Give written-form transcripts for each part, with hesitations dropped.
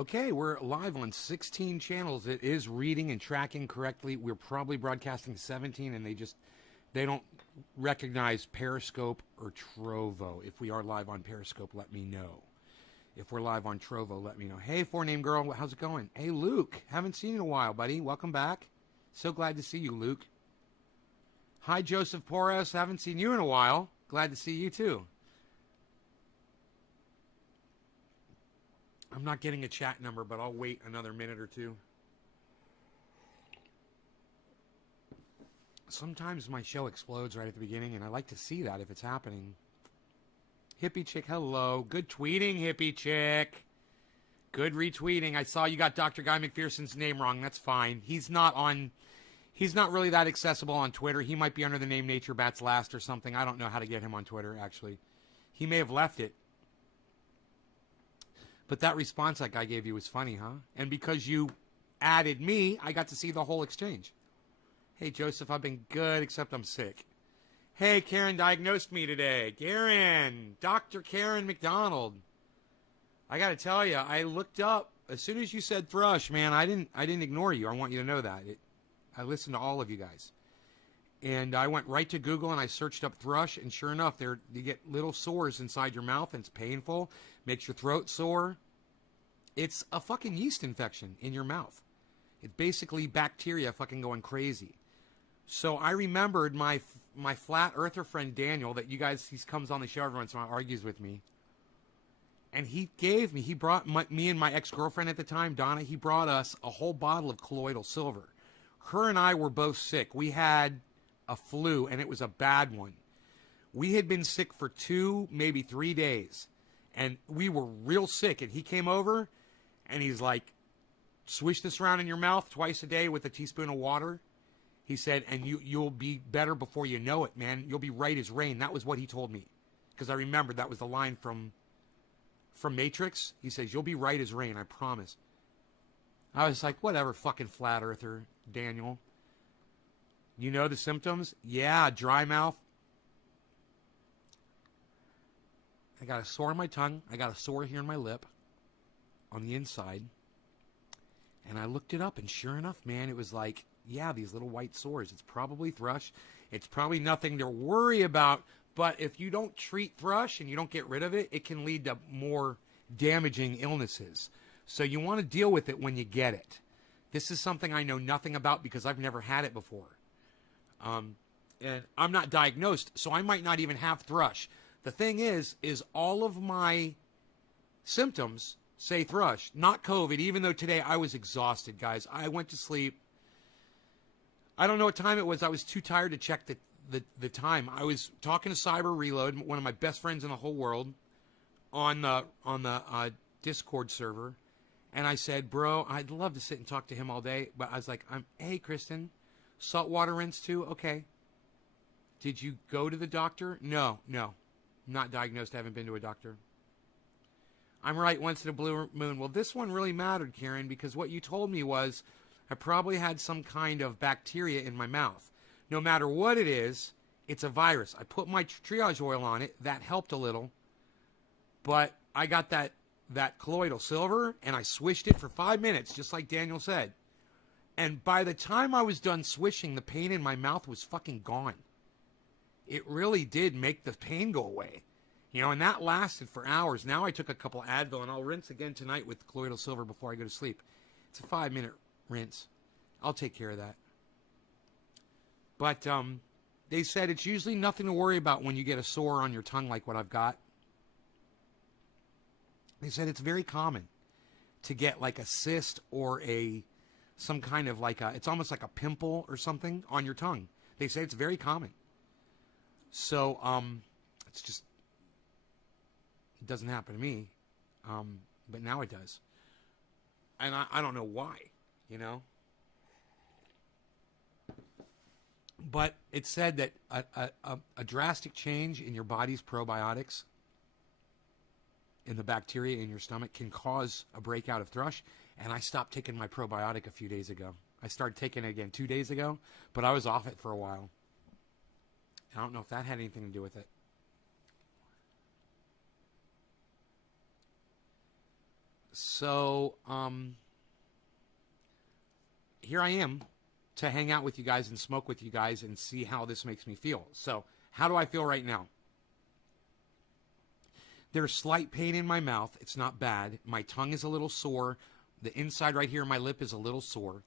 Okay, we're live on 16 channels. It is reading and tracking correctly. We're probably broadcasting 17, and they don't recognize Periscope or Trovo. If we are live on Periscope, let me know. If we're live on Trovo, let me know. Hey, four-name girl, how's it going? Hey, Luke, haven't seen you in a while, buddy. Welcome back. So glad to see you, Luke. Hi, Joseph Porras. Haven't seen you in a while. Glad to see you, too. I'm not getting a chat number, but I'll wait another minute or two. Sometimes my show explodes right at the beginning, and I like to see that if it's happening. Hippie Chick, hello. Good tweeting, Hippie Chick. Good retweeting. I saw you got Dr. Guy McPherson's name wrong. That's fine. He's not really that accessible on Twitter. He might be under the name Nature Bats Last or something. I don't know how to get him on Twitter, actually. He may have left it. But that response that guy gave you was funny, huh? And because you added me, I got to see the whole exchange. Hey, Joseph, I've been good, except I'm sick. Hey, Karen diagnosed me today. Karen, Dr. Karen McDonald. I got to tell you, I looked up, as soon as you said thrush, man, I didn't ignore you. I want you to know that. I listened to all of you guys. And I went right to Google and I searched up thrush, and sure enough, you get little sores inside your mouth, and it's painful, makes your throat sore. It's a fucking yeast infection in your mouth. It's basically bacteria fucking going crazy. So I remembered my flat earther friend Daniel, that you guys, he comes on the show every once in a while, argues with me. And he brought me and my ex-girlfriend at the time, Donna, he brought us a whole bottle of colloidal silver. Her and I were both sick. We had a flu, and it was a bad one. We had been sick for 2, maybe 3 days, and we were real sick. And he came over, and he's like, swish this around in your mouth twice a day with a teaspoon of water. He said, and you'll be better before you know it, man. You'll be right as rain. That was what he told me, because I remembered that was the line from Matrix. He says, you'll be right as rain, I promise. I was like, whatever, fucking flat earther, Daniel. You know the symptoms? Yeah, dry mouth. I got a sore on my tongue. I got a sore here in my lip on the inside. And I looked it up, and sure enough, man, it was like, yeah, these little white sores. It's probably thrush. It's probably nothing to worry about. But if you don't treat thrush and you don't get rid of it, it can lead to more damaging illnesses. So you want to deal with it when you get it. This is something I know nothing about because I've never had it before. And I'm not diagnosed, so I might not even have thrush. The thing is all of my symptoms say thrush, not COVID, even though today I was exhausted, guys. I went to sleep. I don't know what time it was. I was too tired to check the time. I was talking to Cyber Reload, one of my best friends in the whole world, on the Discord server. And I said, bro, I'd love to sit and talk to him all day. But I was like, hey, Kristen, saltwater rinse too? Okay. Did you go to the doctor? No. Not diagnosed. I haven't been to a doctor. I'm right, once in a blue moon. Well, this one really mattered, Karen, because what you told me was I probably had some kind of bacteria in my mouth. No matter what it is, it's a virus. I put my triage oil on it. That helped a little. But I got that colloidal silver, and I swished it for 5 minutes, just like Daniel said. And by the time I was done swishing, the pain in my mouth was fucking gone. It really did make the pain go away. You know, and that lasted for hours. Now I took a couple Advil, and I'll rinse again tonight with colloidal silver before I go to sleep. It's a 5-minute rinse. I'll take care of that. But they said it's usually nothing to worry about when you get a sore on your tongue like what I've got. They said it's very common to get like a cyst or some kind of it's almost like a pimple or something on your tongue. They say it's very common. So it's just, it doesn't happen to me, but now it does. And I don't know why, you know. But it said that a drastic change in your body's probiotics, in the bacteria in your stomach, can cause a breakout of thrush. And I stopped taking my probiotic a few days ago. I started taking it again 2 days ago, but I was off it for a while. I don't know if that had anything to do with it. So, here I am to hang out with you guys and smoke with you guys and see how this makes me feel. So, how do I feel right now? There's slight pain in my mouth. It's not bad. My tongue is a little sore. The inside right here, my lip is a little sore.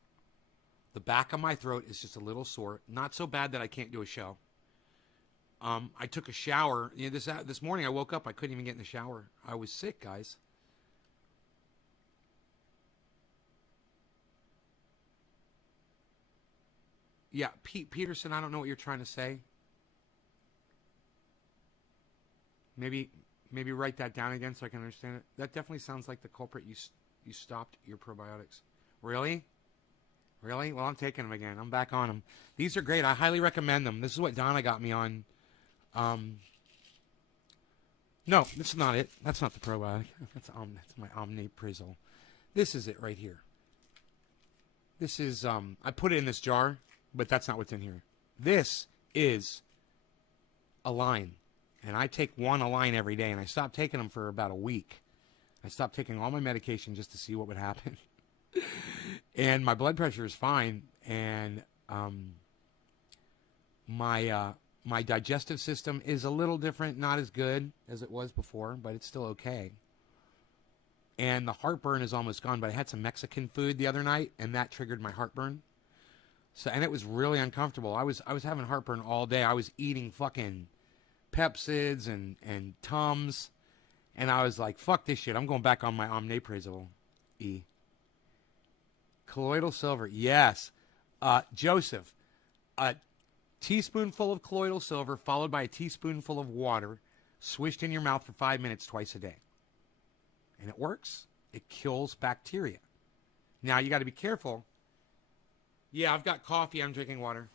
The back of my throat is just a little sore. Not so bad that I can't do a show. I took a shower. You know, this morning I woke up. I couldn't even get in the shower. I was sick, guys. Yeah, Peterson, I don't know what you're trying to say. Maybe write that down again so I can understand it. That definitely sounds like the culprit. You stopped your probiotics. Really? Really? Well, I'm taking them again. I'm back on them. These are great. I highly recommend them. This is what Donna got me on. No, this is not it. That's not the probiotic. That's my Omniprazole. This is it right here. This is, I put it in this jar, but that's not what's in here. This is Align. And I take one Align every day, and I stopped taking them for about a week. I stopped taking all my medication just to see what would happen. And my blood pressure is fine, and my digestive system is a little different, not as good as it was before, but it's still okay. And the heartburn is almost gone, but I had some Mexican food the other night, and that triggered my heartburn. So, and it was really uncomfortable. I was having heartburn all day. I was eating fucking Pepsids and Tums, and I was like, fuck this shit. I'm going back on my Omniprazole E. Colloidal silver, yes. Joseph, a teaspoonful of colloidal silver followed by a teaspoonful of water swished in your mouth for 5 minutes twice a day. And it works. It kills bacteria. Now, you got to be careful. Yeah, I've got coffee. I'm drinking water.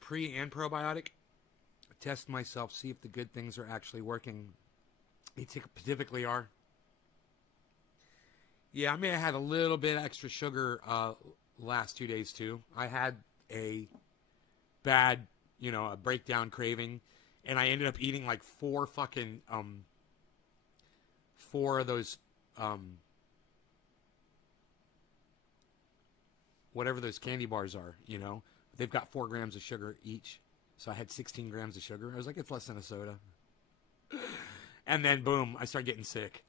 Pre and probiotic. Test myself. See if the good things are actually working. They typically are. Yeah, I may have had a little bit extra sugar last 2 days, too. I had a bad, a breakdown craving. And I ended up eating like four of those, whatever those candy bars are, They've got 4 grams of sugar each. So I had 16 grams of sugar. I was like, it's less than a soda. And then, boom, I started getting sick.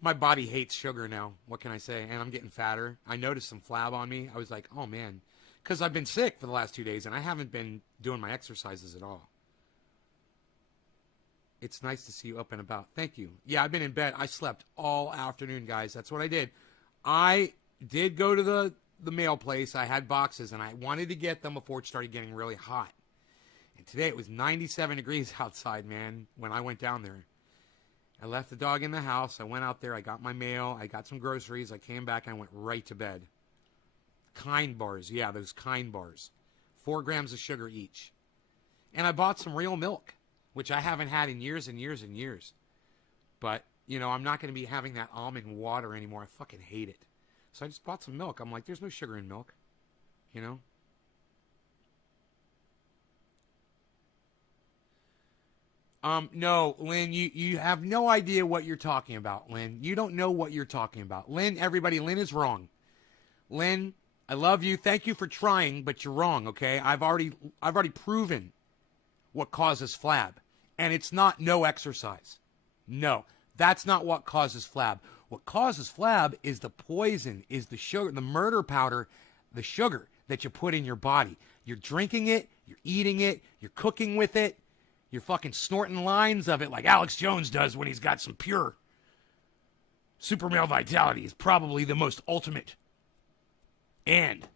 My body hates sugar now. What can I say? And I'm getting fatter. I noticed some flab on me. I was like, oh, man. Because I've been sick for the last 2 days, and I haven't been doing my exercises at all. It's nice to see you up and about. Thank you. Yeah, I've been in bed. I slept all afternoon, guys. That's what I did. I did go to the mail place. I had boxes, and I wanted to get them before it started getting really hot. And today it was 97 degrees outside, man, when I went down there. I left the dog in the house. I went out there. I got my mail. I got some groceries. I came back, and I went right to bed. Kind bars. Yeah, those Kind bars. 4 grams of sugar each. And I bought some real milk, which I haven't had in years and years and years. But, I'm not going to be having that almond water anymore. I fucking hate it. So I just bought some milk. I'm like, there's no sugar in milk, No, Lynn, you have no idea what you're talking about, Lynn. You don't know what you're talking about. Lynn, everybody, Lynn is wrong. Lynn, I love you. Thank you for trying, but you're wrong, okay? I've already proven what causes flab. And it's not no exercise. No, that's not what causes flab. What causes flab is the poison, is the sugar, the murder powder, the sugar that you put in your body. You're drinking it, you're eating it, you're cooking with it, you're fucking snorting lines of it like Alex Jones does when he's got some pure super male vitality. Is probably the most ultimate and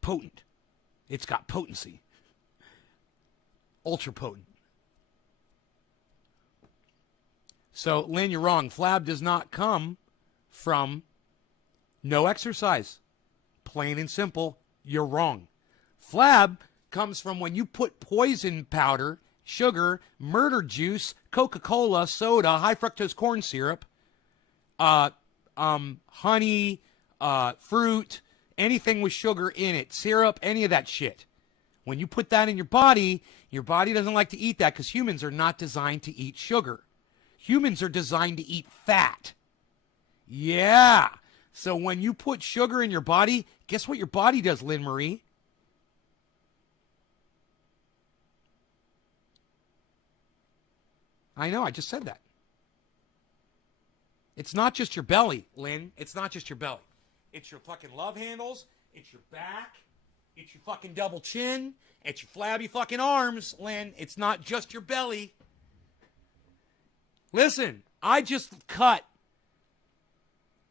potent. It's got potency. Ultra potent. So, Lynn, you're wrong. Flab does not come from no exercise. Plain and simple, you're wrong. Flab comes from when you put poison powder, sugar, murder juice, Coca-Cola, soda, high fructose corn syrup, honey, fruit, anything with sugar in it, syrup, any of that shit. When you put that in your body doesn't like to eat that because humans are not designed to eat sugar. Humans are designed to eat fat. Yeah. So when you put sugar in your body, guess what your body does, Lynn Marie? I know, I just said that. It's not just your belly, Lynn. It's not just your belly. It's your fucking love handles. It's your back. It's your fucking double chin. It's your flabby fucking arms, Lynn. It's not just your belly. Listen, I just cut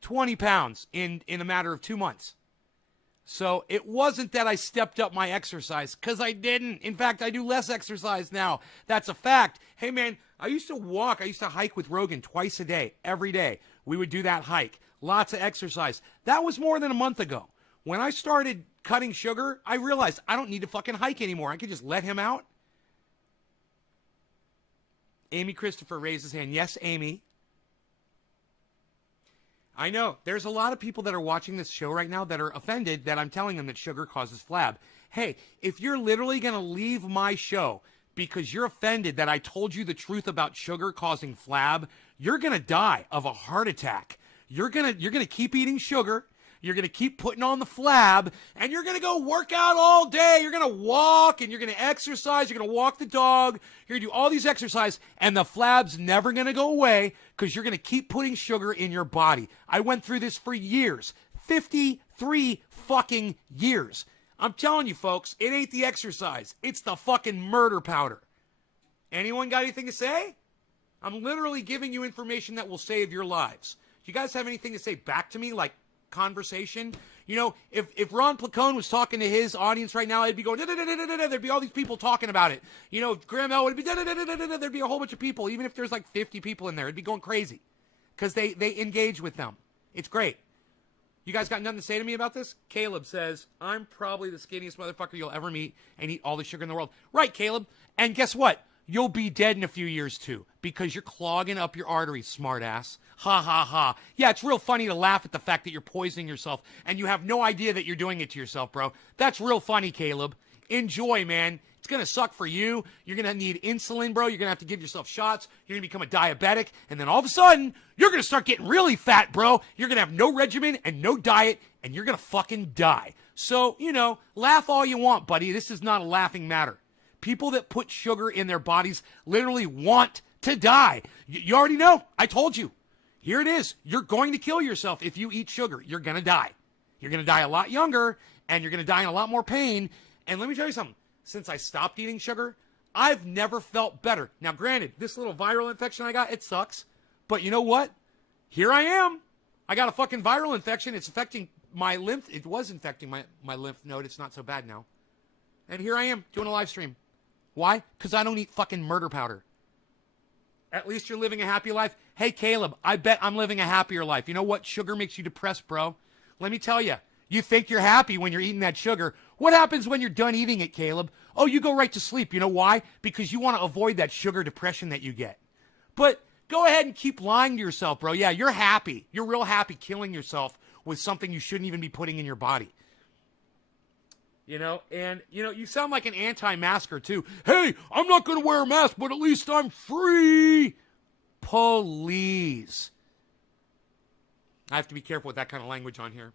20 pounds in a matter of 2 months. So it wasn't that I stepped up my exercise, because I didn't. In fact, I do less exercise now. That's a fact. Hey, man, I used to hike with Rogan twice a day, every day. We would do that hike. Lots of exercise. That was more than a month ago. When I started cutting sugar, I realized I don't need to fucking hike anymore. I could just let him out. Amy Christopher raised his hand. Yes, Amy. I know. There's a lot of people that are watching this show right now that are offended that I'm telling them that sugar causes flab. Hey, if you're literally going to leave my show because you're offended that I told you the truth about sugar causing flab, you're going to die of a heart attack. You're going to keep eating sugar. You're going to keep putting on the flab, and you're going to go work out all day. You're going to walk, and you're going to exercise. You're going to walk the dog. You're going to do all these exercise, and the flab's never going to go away because you're going to keep putting sugar in your body. I went through this for years, 53 fucking years. I'm telling you, folks, it ain't the exercise. It's the fucking murder powder. Anyone got anything to say? I'm literally giving you information that will save your lives. Do you guys have anything to say back to me, like conversation? You know, if Ron Placone was talking to his audience right now, it'd be going, there'd be all these people talking about it. You know, if Graham Elwood would be, there'd be a whole bunch of people, even if there's like 50 people in there, it'd be going crazy because they engage with them. It's great. You guys got nothing to say to me about this? Caleb says, I'm probably the skinniest motherfucker you'll ever meet and eat all the sugar in the world. Right, Caleb. And guess what? You'll be dead in a few years, too, because you're clogging up your arteries, smartass. Ha, ha, ha. Yeah, it's real funny to laugh at the fact that you're poisoning yourself, and you have no idea that you're doing it to yourself, bro. That's real funny, Caleb. Enjoy, man. It's going to suck for you. You're going to need insulin, bro. You're going to have to give yourself shots. You're going to become a diabetic, and then all of a sudden, you're going to start getting really fat, bro. You're going to have no regimen and no diet, and you're going to fucking die. So, you know, laugh all you want, buddy. This is not a laughing matter. People that put sugar in their bodies literally want to die. You already know. I told you. Here it is. You're going to kill yourself if you eat sugar. You're going to die. You're going to die a lot younger, and you're going to die in a lot more pain. And let me tell you something. Since I stopped eating sugar, I've never felt better. Now, granted, this little viral infection I got, it sucks. But you know what? Here I am. I got a fucking viral infection. It's affecting my lymph. It was infecting my lymph node. It's not so bad now. And here I am doing a live stream. Why? Because I don't eat fucking murder powder. At least you're living a happy life. Hey, Caleb, I bet I'm living a happier life. You know what? Sugar makes you depressed, bro. Let me tell you. You think you're happy when you're eating that sugar. What happens when you're done eating it, Caleb? Oh, you go right to sleep. You know why? Because you want to avoid that sugar depression that you get. But go ahead and keep lying to yourself, bro. Yeah, you're happy. You're real happy killing yourself with something you shouldn't even be putting in your body. You know, and, you know, you sound like an anti-masker, too. Hey, I'm not going to wear a mask, but at least I'm free. Please. I have to be careful with that kind of language on here.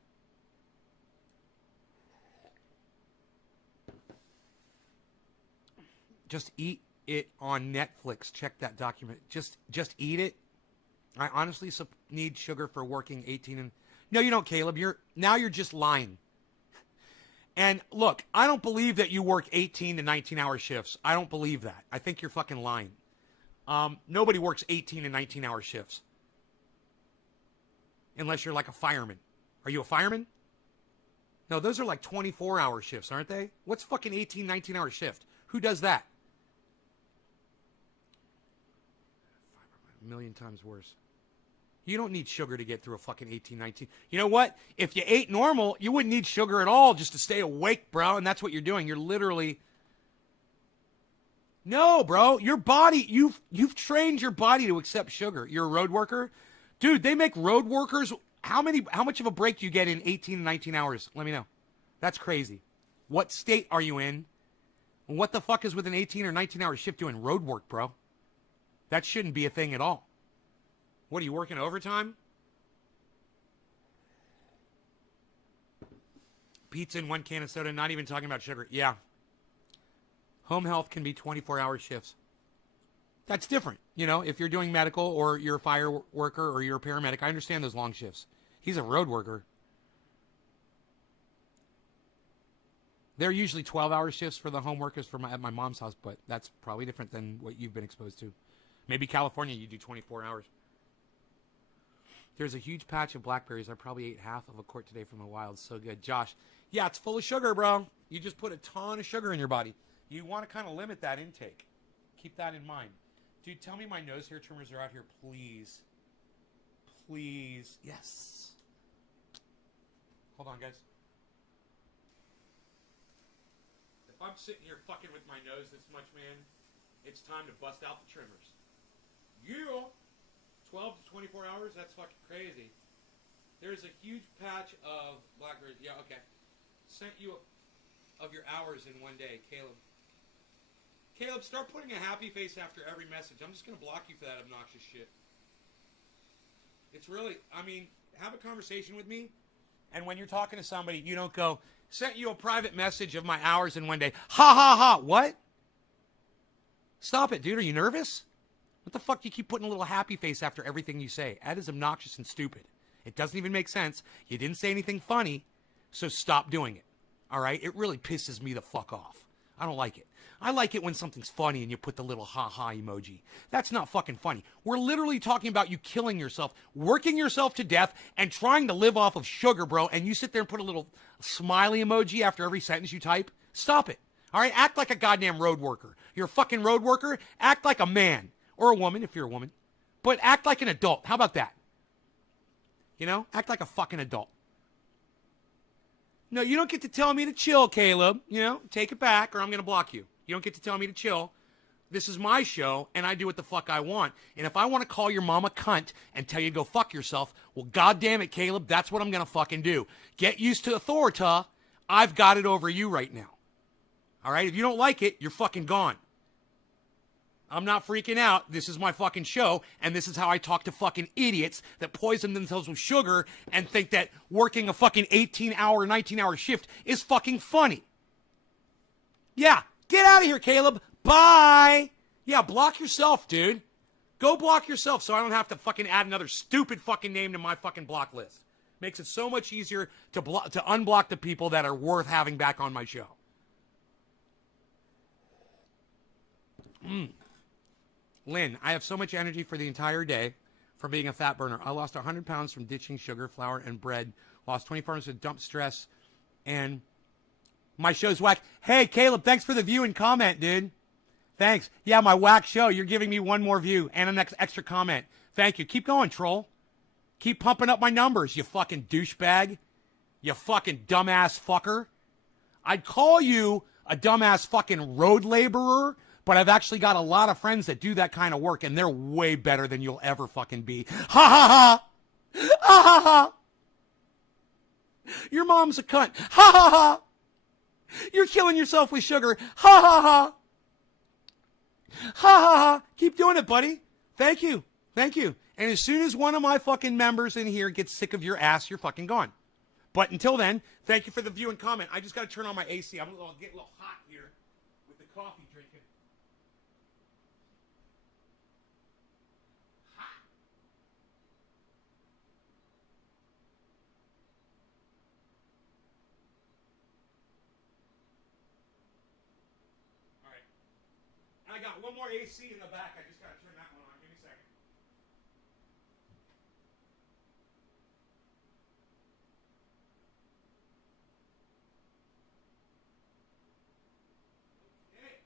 Just eat it on Netflix. Check that document. Just eat it. I honestly need sugar for working 18 and... No, you don't, Caleb. You're just lying. And look, I don't believe that you work 18 to 19-hour shifts. I don't believe that. I think you're fucking lying. Nobody works 18 and 19-hour shifts. Unless you're like a fireman. Are you a fireman? No, those are like 24-hour shifts, aren't they? What's fucking 18, 19-hour shift? Who does that? A million times worse. You don't need sugar to get through a fucking 18, 19. You know what? If you ate normal, you wouldn't need sugar at all just to stay awake, bro. And that's what you're doing. You're literally... No, bro. Your body, you've trained your body to accept sugar. You're a road worker. Dude, they make road workers... How much of a break do you get in 18 and 19 hours? Let me know. That's crazy. What state are you in? What the fuck is with an 18 or 19-hour shift doing road work, bro? That shouldn't be a thing at all. What, are you working overtime? Pizza and 1 can of soda, not even talking about sugar. Yeah. Home health can be 24-hour shifts. That's different. You know, if you're doing medical or you're a fire worker or you're a paramedic, I understand those long shifts. He's a road worker. They're usually 12-hour shifts for the home workers at my mom's house, but that's probably different than what you've been exposed to. Maybe California, you do 24 hours. There's a huge patch of blackberries. I probably ate half of a quart today from the wild. So good. Josh, yeah, it's full of sugar, bro. You just put a ton of sugar in your body. You want to kind of limit that intake. Keep that in mind. Dude, tell me my nose hair trimmers are out here, please. Please. Yes. Hold on, guys. If I'm sitting here fucking with my nose this much, man, it's time to bust out the trimmers. You 12 to 24 hours? That's fucking crazy. There's a huge patch of blackberries. Yeah, okay. Sent you of your hours in one day, Caleb. Caleb, start putting a happy face after every message. I'm just going to block you for that obnoxious shit. It's really, I mean, have a conversation with me. And when you're talking to somebody, you don't go, sent you a private message of my hours in one day. Ha, ha, ha. What? Stop it, dude. Are you nervous? What the fuck do you keep putting a little happy face after everything you say? That is obnoxious and stupid. It doesn't even make sense. You didn't say anything funny, so stop doing it. All right? It really pisses me the fuck off. I don't like it. I like it when something's funny and you put the little ha-ha emoji. That's not fucking funny. We're literally talking about you killing yourself, working yourself to death, and trying to live off of sugar, bro, and you sit there and put a little smiley emoji after every sentence you type. Stop it. All right? Act like a goddamn road worker. You're a fucking road worker. Act like a man. Or a woman, if you're a woman. But act like an adult. How about that? You know? Act like a fucking adult. No, you don't get to tell me to chill, Caleb. You know? Take it back or I'm going to block you. You don't get to tell me to chill. This is my show, and I do what the fuck I want. And if I want to call your mom a cunt and tell you to go fuck yourself, well, goddamn it, Caleb, that's what I'm going to fucking do. Get used to authority. I've got it over you right now. All right? If you don't like it, you're fucking gone. I'm not freaking out. This is my fucking show, and this is how I talk to fucking idiots that poison themselves with sugar and think that working a fucking 18-hour, 19-hour shift is fucking funny. Yeah, get out of here, Caleb. Bye. Yeah, block yourself, dude. Go block yourself so I don't have to fucking add another stupid fucking name to my fucking block list. Makes it so much easier to unblock the people that are worth having back on my show. Lynn, I have so much energy for the entire day from being a fat burner. I lost 100 pounds from ditching sugar, flour, and bread. Lost 24 hours of dump stress. And my show's whack. Hey, Caleb, thanks for the view and comment, dude. Thanks. Yeah, my whack show. You're giving me one more view and an extra comment. Thank you. Keep going, troll. Keep pumping up my numbers, you fucking douchebag. You fucking dumbass fucker. I'd call you a dumbass fucking road laborer, but I've actually got a lot of friends that do that kind of work, and they're way better than you'll ever fucking be. Ha ha ha! Ha ha ha! Your mom's a cunt. Ha ha ha! You're killing yourself with sugar. Ha ha ha! Ha ha ha! Keep doing it, buddy. Thank you. Thank you. And as soon as one of my fucking members in here gets sick of your ass, you're fucking gone. But until then, thank you for the view and comment. I just got to turn on my AC. I'm getting a little hot here with the coffee drinking. I got one more AC in the back. I just got to turn that one on. Give me a second. Okay.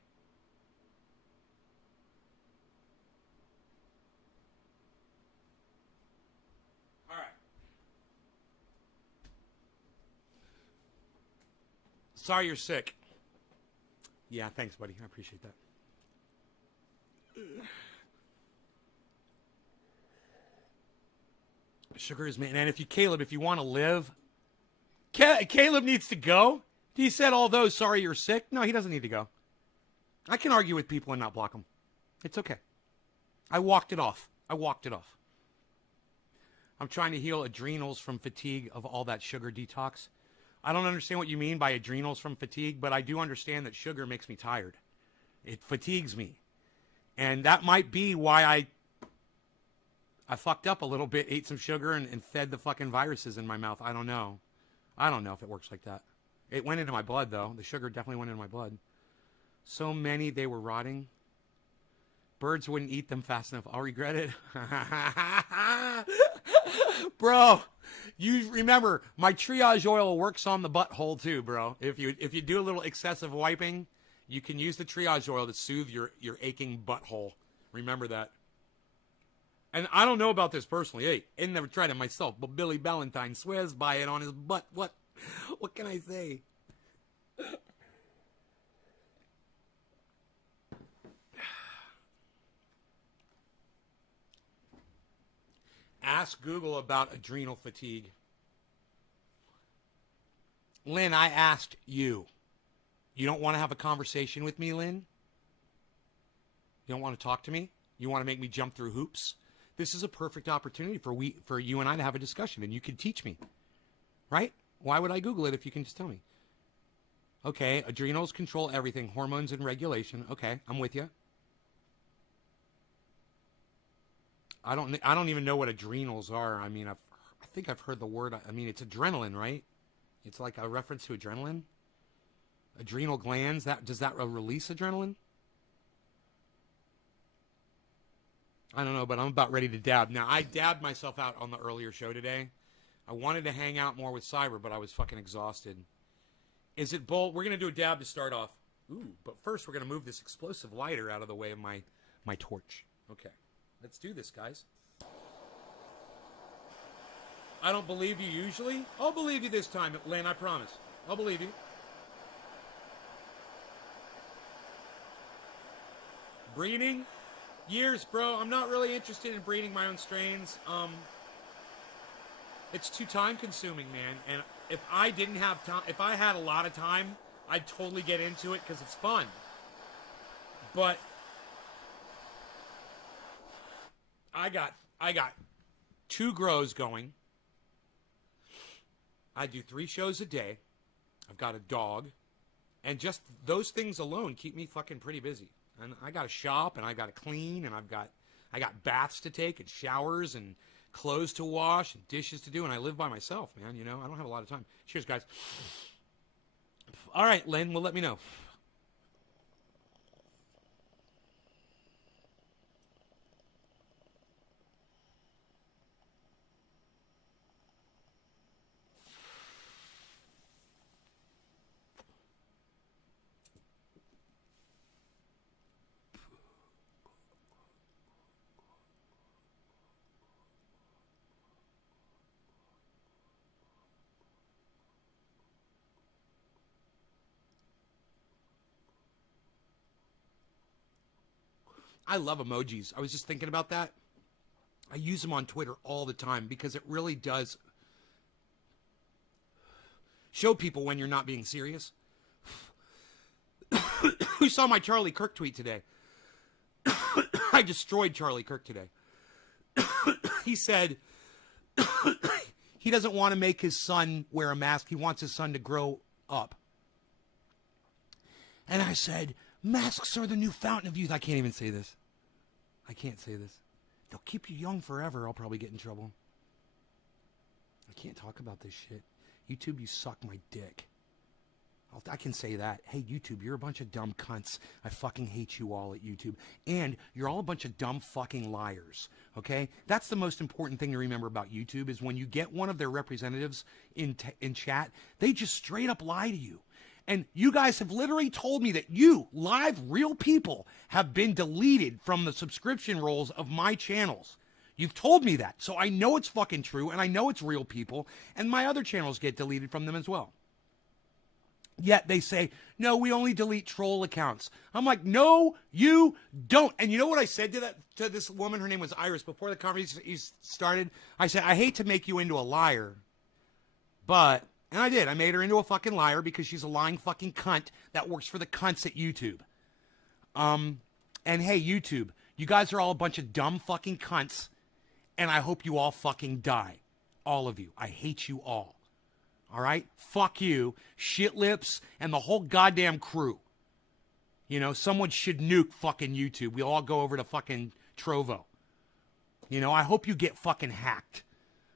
All right. Sorry you're sick. Yeah, thanks, buddy. I appreciate that. Sugar is man. And if you want to live, Caleb needs to go. He said all those, sorry you're sick. No, he doesn't need to go. I can argue with people and not block them. It's okay. I walked it off. I'm trying to heal adrenals from fatigue of all that sugar detox. I don't understand what you mean by adrenals from fatigue, but I do understand that sugar makes me tired. It fatigues me. And that might be why I fucked up a little bit, ate some sugar, and fed the fucking viruses in my mouth. I don't know. I don't know if it works like that. It went into my blood, though. The sugar definitely went into my blood. So many, they were rotting. Birds wouldn't eat them fast enough. I'll regret it. Bro, you remember, my triage oil works on the butthole too, bro. If you do a little excessive wiping, you can use the triage oil to soothe your aching butthole. Remember that. And I don't know about this personally. Hey, I never tried it myself, but Billy Ballantyne swears by it on his butt. What can I say? Ask Google about adrenal fatigue. Lynn, I asked you. You don't want to have a conversation with me, Lynn? You don't want to talk to me? You want to make me jump through hoops? This is a perfect opportunity for you and I to have a discussion, and you can teach me. Right? Why would I Google it if you can just tell me? Okay, adrenals control everything. Hormones and regulation. Okay, I'm with you. I don't even know what adrenals are. I mean, I think I've heard the word. I mean, it's adrenaline, right? It's like a reference to adrenaline. Adrenal glands. Does that release adrenaline? I don't know, but I'm about ready to dab. Now, I dabbed myself out on the earlier show today. I wanted to hang out more with Cyber, but I was fucking exhausted. Is it bold? We're going to do a dab to start off. Ooh, but first we're going to move this explosive lighter out of the way of my torch. Okay. Let's do this, guys. I don't believe you usually. I'll believe you this time, Lynn, I promise. I'll believe you. Breeding? Years, bro. I'm not really interested in breeding my own strains. It's too time consuming, man. And if I didn't have time, if I had a lot of time, I'd totally get into it because it's fun. But I got 2 grows going. I do 3 shows a day. I've got a dog. And just those things alone keep me fucking pretty busy. And I got to shop, and I got to clean, and I got baths to take, and showers, and clothes to wash, and dishes to do, and I live by myself, man, you know? I don't have a lot of time. Cheers, guys. All right, Lynn, well, let me know. I love emojis. I was just thinking about that. I use them on Twitter all the time because it really does show people when you're not being serious. Who saw my Charlie Kirk tweet today? I destroyed Charlie Kirk today. He said he doesn't want to make his son wear a mask. He wants his son to grow up. And I said, masks are the new fountain of youth. I can't even say this. I can't say this. They'll keep you young forever. I'll probably get in trouble. I can't talk about this shit. YouTube, you suck my dick. I can say that. Hey, YouTube, you're a bunch of dumb cunts. I fucking hate you all at YouTube. And you're all a bunch of dumb fucking liars, okay? That's the most important thing to remember about YouTube is when you get one of their representatives in chat, they just straight up lie to you. And you guys have literally told me that you, live, real people, have been deleted from the subscription rolls of my channels. You've told me that. So I know it's fucking true, and I know it's real people, and my other channels get deleted from them as well. Yet they say, no, we only delete troll accounts. I'm like, no, you don't. And you know what I said to this woman? Her name was Iris. Before the conversation started, I said, I hate to make you into a liar, but, and I did. I made her into a fucking liar because she's a lying fucking cunt that works for the cunts at YouTube. And hey, YouTube, you guys are all a bunch of dumb fucking cunts, and I hope you all fucking die. All of you. I hate you all. All right? Fuck you, Shit Lips, and the whole goddamn crew. You know, someone should nuke fucking YouTube. We'll all go over to fucking Trovo. You know, I hope you get fucking hacked.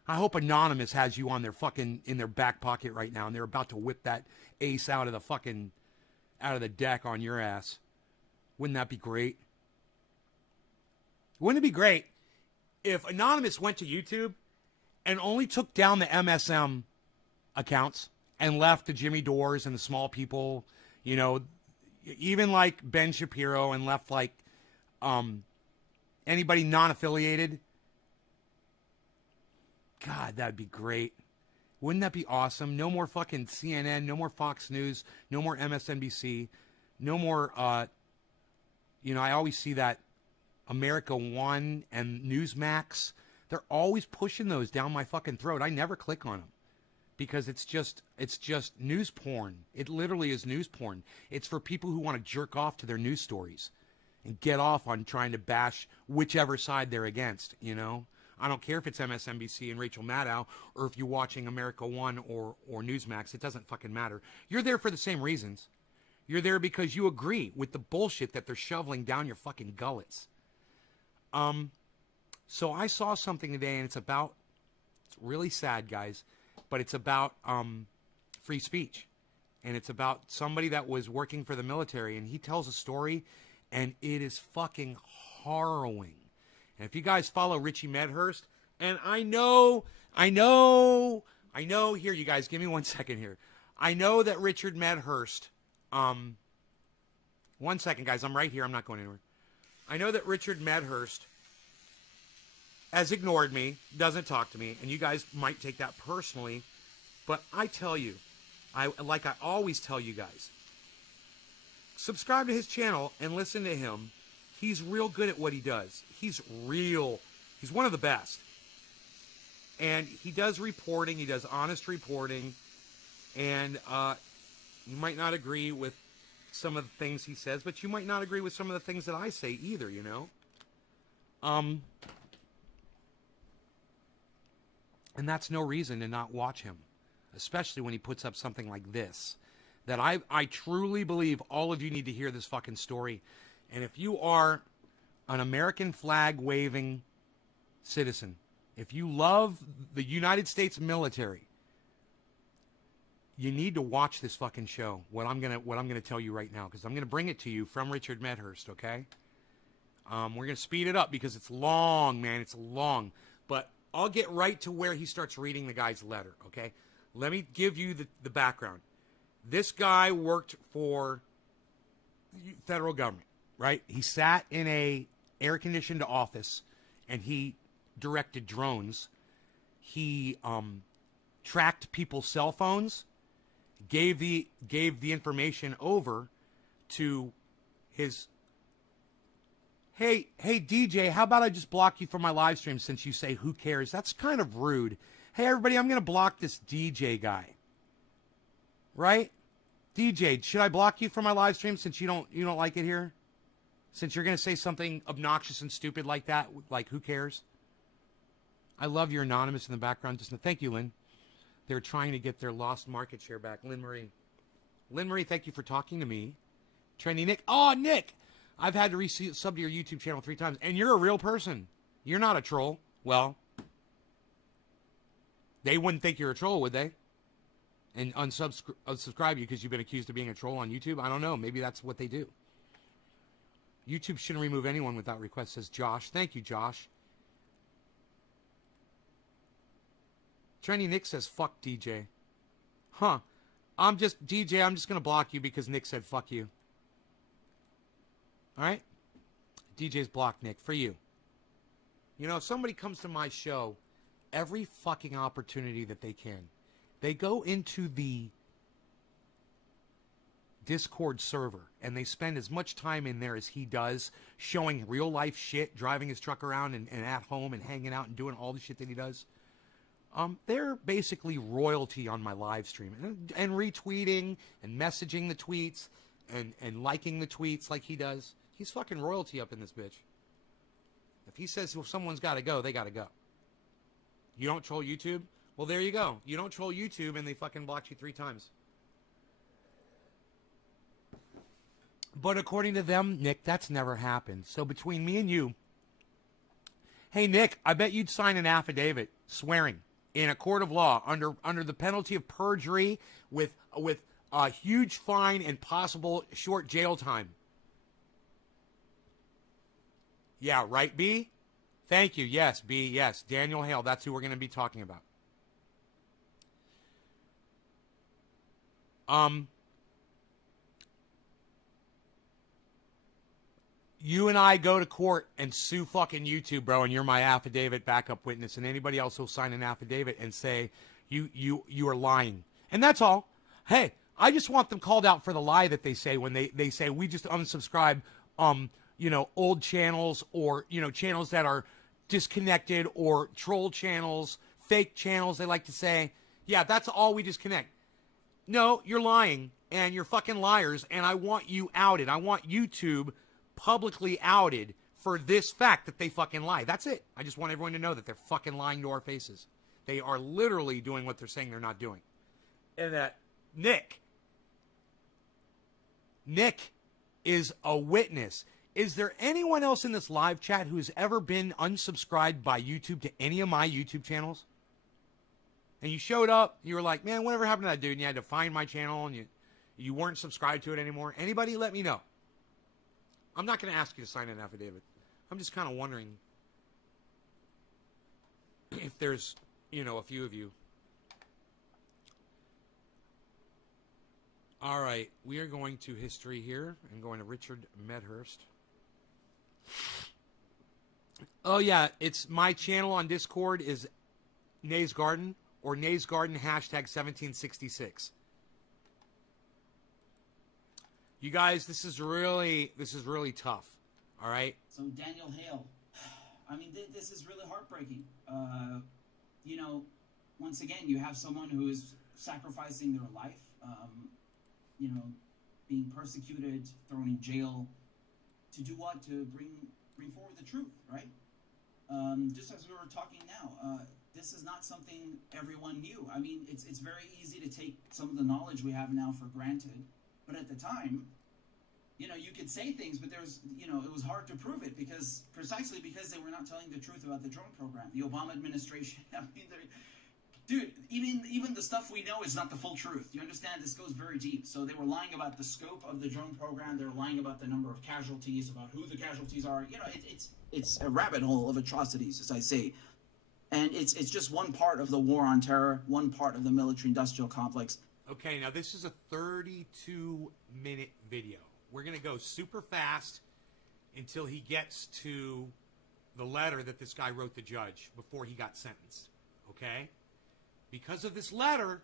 I hope Anonymous has you on their fucking, in their back pocket right now, and they're about to whip that ace out of the deck on your ass. Wouldn't that be great? Wouldn't it be great if Anonymous went to YouTube and only took down the MSM accounts and left the Jimmy Dores and the small people, you know, even like Ben Shapiro, and left like anybody non-affiliated? God, that'd be great. Wouldn't that be awesome? No more fucking CNN, no more Fox News, no more MSNBC, no more, you know, I always see that America One and Newsmax. They're always pushing those down my fucking throat. I never click on them because it's just news porn. It literally is news porn. It's for people who want to jerk off to their news stories and get off on trying to bash whichever side they're against, you know? I don't care if it's MSNBC and Rachel Maddow, or if you're watching America One or Newsmax. It doesn't fucking matter. You're there for the same reasons. You're there because you agree with the bullshit that they're shoveling down your fucking gullets. So I saw something today, and it's really sad, guys, but it's about free speech. And it's about somebody that was working for the military, and he tells a story, and it is fucking harrowing. And if you guys follow Richie Medhurst, and I know, here, you guys, give me 1 second here. I know that Richard Medhurst, 1 second, guys, I'm right here, I'm not going anywhere. I know that Richard Medhurst has ignored me, doesn't talk to me, and you guys might take that personally, but I tell you, like I always tell you guys, subscribe to his channel and listen to him. He's real good at what he does. He's one of the best. And he does reporting, he does honest reporting, and you might not agree with some of the things he says, but you might not agree with some of the things that I say either, you know? And that's no reason to not watch him, especially when he puts up something like this, that I truly believe all of you need to hear this fucking story. And if you are an American flag waving citizen, if you love the United States military, you need to watch this fucking show. What I'm gonna tell you right now, because I'm gonna bring it to you from Richard Medhurst. Okay, we're gonna speed it up because it's long, man. It's long, but I'll get right to where he starts reading the guy's letter. Okay, let me give you the background. This guy worked for the federal government. Right? He sat in a air-conditioned office, and he directed drones. He tracked people's cell phones, gave the information over to his. Hey DJ, how about I just block you from my live stream since you say who cares? That's kind of rude. Hey everybody, I'm gonna block this DJ guy. Right? DJ, should I block you from my live stream since you don't like it here? Since you're going to say something obnoxious and stupid like that, like who cares? I love your Anonymous in the background. Just thank you, Lynn. They're trying to get their lost market share back. Lynn Marie. Lynn Marie, thank you for talking to me. Trendy Nick. Oh, Nick! I've had to sub to your YouTube channel 3 times. And you're a real person. You're not a troll. Well, they wouldn't think you're a troll, would they? And unsubscribe you because you've been accused of being a troll on YouTube? I don't know. Maybe that's what they do. YouTube shouldn't remove anyone without request, says Josh. Thank you, Josh. Trendy Nick says, fuck DJ. Huh. DJ, I'm just going to block you because Nick said fuck you. All right? DJ's blocked, Nick, for you. You know, if somebody comes to my show, every fucking opportunity that they can, they go into the Discord server and they spend as much time in there as he does showing real life shit, driving his truck around and at home and hanging out and doing all the shit that he does. They're basically royalty on my live stream and retweeting and messaging the tweets and liking the tweets like he does. He's fucking royalty up in this bitch. If he says if someone's got to go, they got to go. You don't troll YouTube? Well, there you go. You don't troll YouTube and they fucking blocked you 3 times. But according to them, Nick, that's never happened. So between me and you, hey, Nick, I bet you'd sign an affidavit swearing in a court of law under the penalty of perjury with a huge fine and possible short jail time. Yeah, right, B? Thank you. Yes, B, yes. Daniel Hale, that's who we're going to be talking about. You and I go to court and sue fucking YouTube, bro, and you're my affidavit backup witness, and anybody else will sign an affidavit and say you are lying. And that's all. Hey, I just want them called out for the lie that they say when they say we just unsubscribe old channels or channels that are disconnected or troll channels, fake channels, they like to say. Yeah, that's all we disconnect. No, you're lying and you're fucking liars, and I want you outed. I want YouTube publicly outed for this fact that they fucking lie. That's it. I just want everyone to know that they're fucking lying to our faces. They are literally doing what they're saying they're not doing. And that Nick is a witness. Is there anyone else in this live chat who's ever been unsubscribed by YouTube to any of my YouTube channels? And you showed up, you were like, man, whatever happened to that dude? And you had to find my channel and you weren't subscribed to it anymore. Anybody, let me know. I'm not going to ask you to sign an affidavit. I'm just kind of wondering if there's, a few of you. All right, we are going to history here and going to Richard Medhurst. Oh, yeah, it's my channel on Discord is Nays Garden or Nays Garden #1766. You guys, this is really tough. All right. So Daniel Hale, I mean, this is really heartbreaking. Once again, you have someone who is sacrificing their life, being persecuted, thrown in jail, to do what? To bring forward the truth, right? Just as we were talking now, this is not something everyone knew. I mean, it's very easy to take some of the knowledge we have now for granted. But at the time, you could say things, but it was hard to prove it precisely because they were not telling the truth about the drone program. The Obama administration, I mean, dude, even the stuff we know is not the full truth. You understand? This goes very deep. So they were lying about the scope of the drone program. They were lying about the number of casualties, about who the casualties are. It's a rabbit hole of atrocities, as I say. And it's just one part of the war on terror, one part of the military-industrial complex. Okay, now this is a 32-minute video. We're going to go super fast until he gets to the letter that this guy wrote the judge before he got sentenced. Okay? Because of this letter,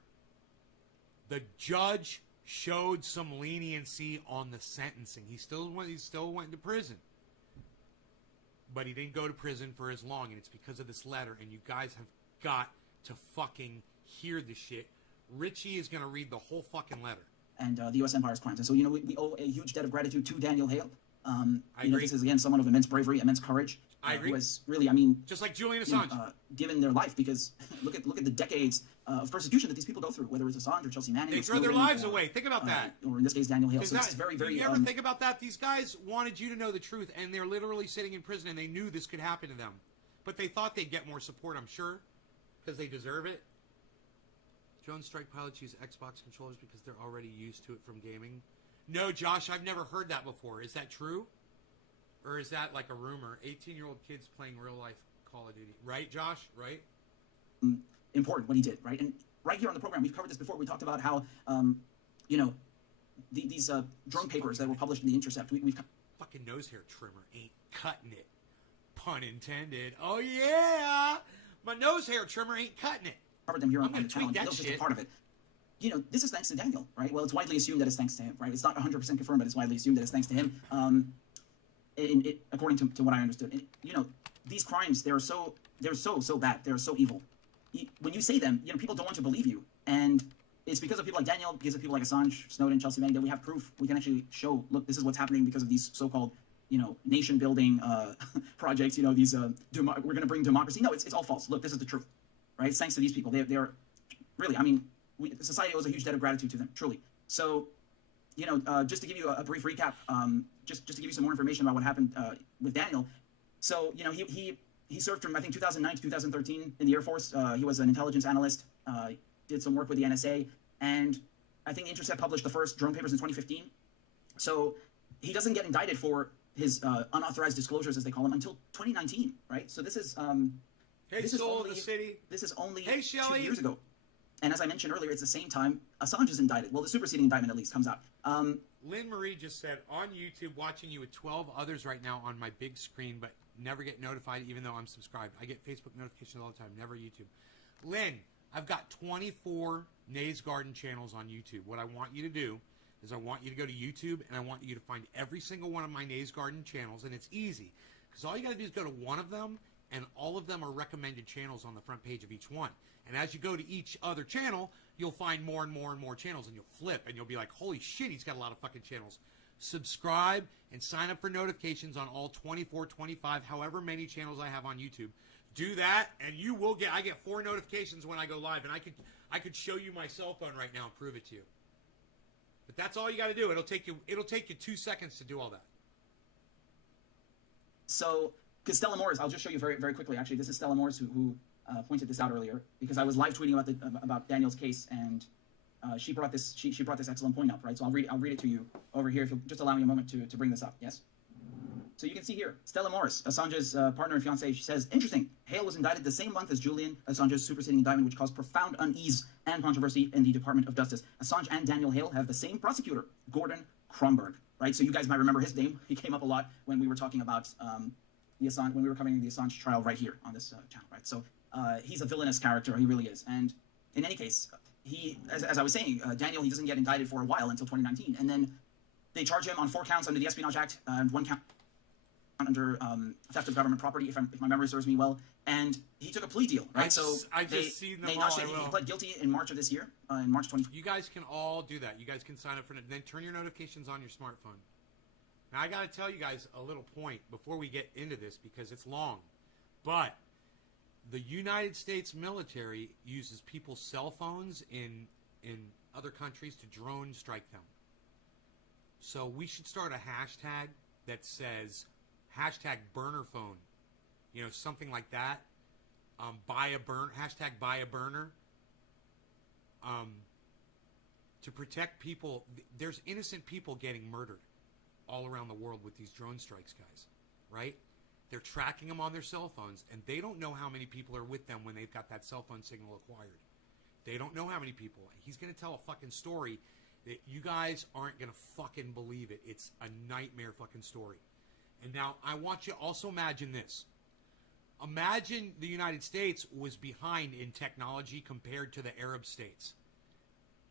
the judge showed some leniency on the sentencing. He still went to prison. But he didn't go to prison for as long, and it's because of this letter. And you guys have got to fucking hear this shit. Richie is going to read the whole fucking letter. And the U.S. Empire's crimes. And so, we owe a huge debt of gratitude to Daniel Hale. I agree. This is, again, someone of immense bravery, immense courage. I agree. Who has really, I mean... Just like Julian Assange. Given their life, because look at the decades of persecution that these people go through, whether it's Assange or Chelsea Manning. They throw their lives away. Think about that. Or in this case, Daniel Hale. So this is very, very... You ever think about that? These guys wanted you to know the truth, and they're literally sitting in prison, and they knew this could happen to them. But they thought they'd get more support, I'm sure, because they deserve it. Jones strike pilots use Xbox controllers because they're already used to it from gaming. No, Josh, I've never heard that before. Is that true? Or is that like a rumor? 18-year-old kids playing real-life Call of Duty. Right, Josh? Right? Important what he did, right? And right here on the program, we've covered this before. We talked about how, these drone papers that were published in The Intercept. We've fucking nose hair trimmer ain't cutting it. Pun intended. Oh, yeah! My nose hair trimmer ain't cutting it. Covered them here on the channel. That was just a part of it. This is thanks to Daniel, right? Well, it's widely assumed that it's thanks to him, right? It's not 100% confirmed, but it's widely assumed that it's thanks to him. According to what I understood, and, these crimes, they're so bad, they're so evil. When you say them, people don't want to believe you, and it's because of people like Daniel, because of people like Assange, Snowden, Chelsea Manning, that we have proof. We can actually show, look, this is what's happening because of these so-called, nation building projects. These we're going to bring democracy. No, it's all false. Look, this is the truth, right? It's thanks to these people. They're really, society owes a huge debt of gratitude to them, truly. So, just to give you a brief recap, just to give you some more information about what happened with Daniel. So, he served from, I think, 2009 to 2013 in the Air Force. He was an intelligence analyst, did some work with the NSA, and I think Intercept published the first drone papers in 2015. So he doesn't get indicted for his unauthorized disclosures, as they call them, until 2019, right? So this is Soul of the City. This is only Hey, 2 Shelley. years ago. And as I mentioned earlier, it's the same time Assange is indicted. Well, the superseding indictment at least comes out. Lynn Marie just said, on YouTube, watching you with 12 others right now on my big screen, but never get notified even though I'm subscribed. I get Facebook notifications all the time, never YouTube. Lynn, I've got 24 Nays Garden channels on YouTube. What I want you to do is I want you to go to YouTube, and I want you to find every single one of my Nays Garden channels, and it's easy. Because all you got to do is go to one of them, and all of them are recommended channels on the front page of each one. And as you go to each other channel, you'll find more and more and more channels, and you'll flip, and you'll be like, holy shit, he's got a lot of fucking channels. Subscribe and sign up for notifications on all 24, 25, however many channels I have on YouTube. Do that, and you will I get 4 notifications when I go live, and I could show you my cell phone right now and prove it to you. But that's all you got to do. It'll take you 2 seconds to do all that. So, because Stella Morris, I'll just show you very, very quickly. Actually, this is Stella Morris who pointed this out earlier, because I was live tweeting about Daniel's case, and she brought this excellent point up, right? So I'll read it to you over here if you'll just allow me a moment to bring this up. Yes. So you can see here, Stella Morris, Assange's partner and fiancée, she says, interesting, Hale was indicted the same month as Julian Assange's superseding indictment, which caused profound unease and controversy in the Department of Justice. Assange and Daniel Hale have the same prosecutor, Gordon Kromberg, right? So you guys might remember his name. He came up a lot when we were talking about when we were covering the Assange trial right here on this channel, right? So he's a villainous character, he really is. And in any case, he, as I was saying, Daniel, he doesn't get indicted for a while until 2019. And then they charge him on 4 counts under the Espionage Act and 1 count under theft of government property, if my memory serves me well, and he took a plea deal, right? I just seen them all. He pled guilty in March of this year, in March 20. You guys can all do that. You guys can sign up for it. Then turn your notifications on your smartphone. Now, I got to tell you guys a little point before we get into this, because it's long. But the United States military uses people's cell phones in other countries to drone strike them. So we should start a hashtag that says #burner phone, something like that. Hashtag buy a burner. To protect people. There's innocent people getting murdered all around the world with these drone strikes, guys, right? They're tracking them on their cell phones, and they don't know how many people are with them when they've got that cell phone signal acquired. They don't know how many people. He's going to tell a fucking story that you guys aren't going to fucking believe it. It's a nightmare fucking story. And now I want you to also imagine this. Imagine the United States was behind in technology compared to the Arab states.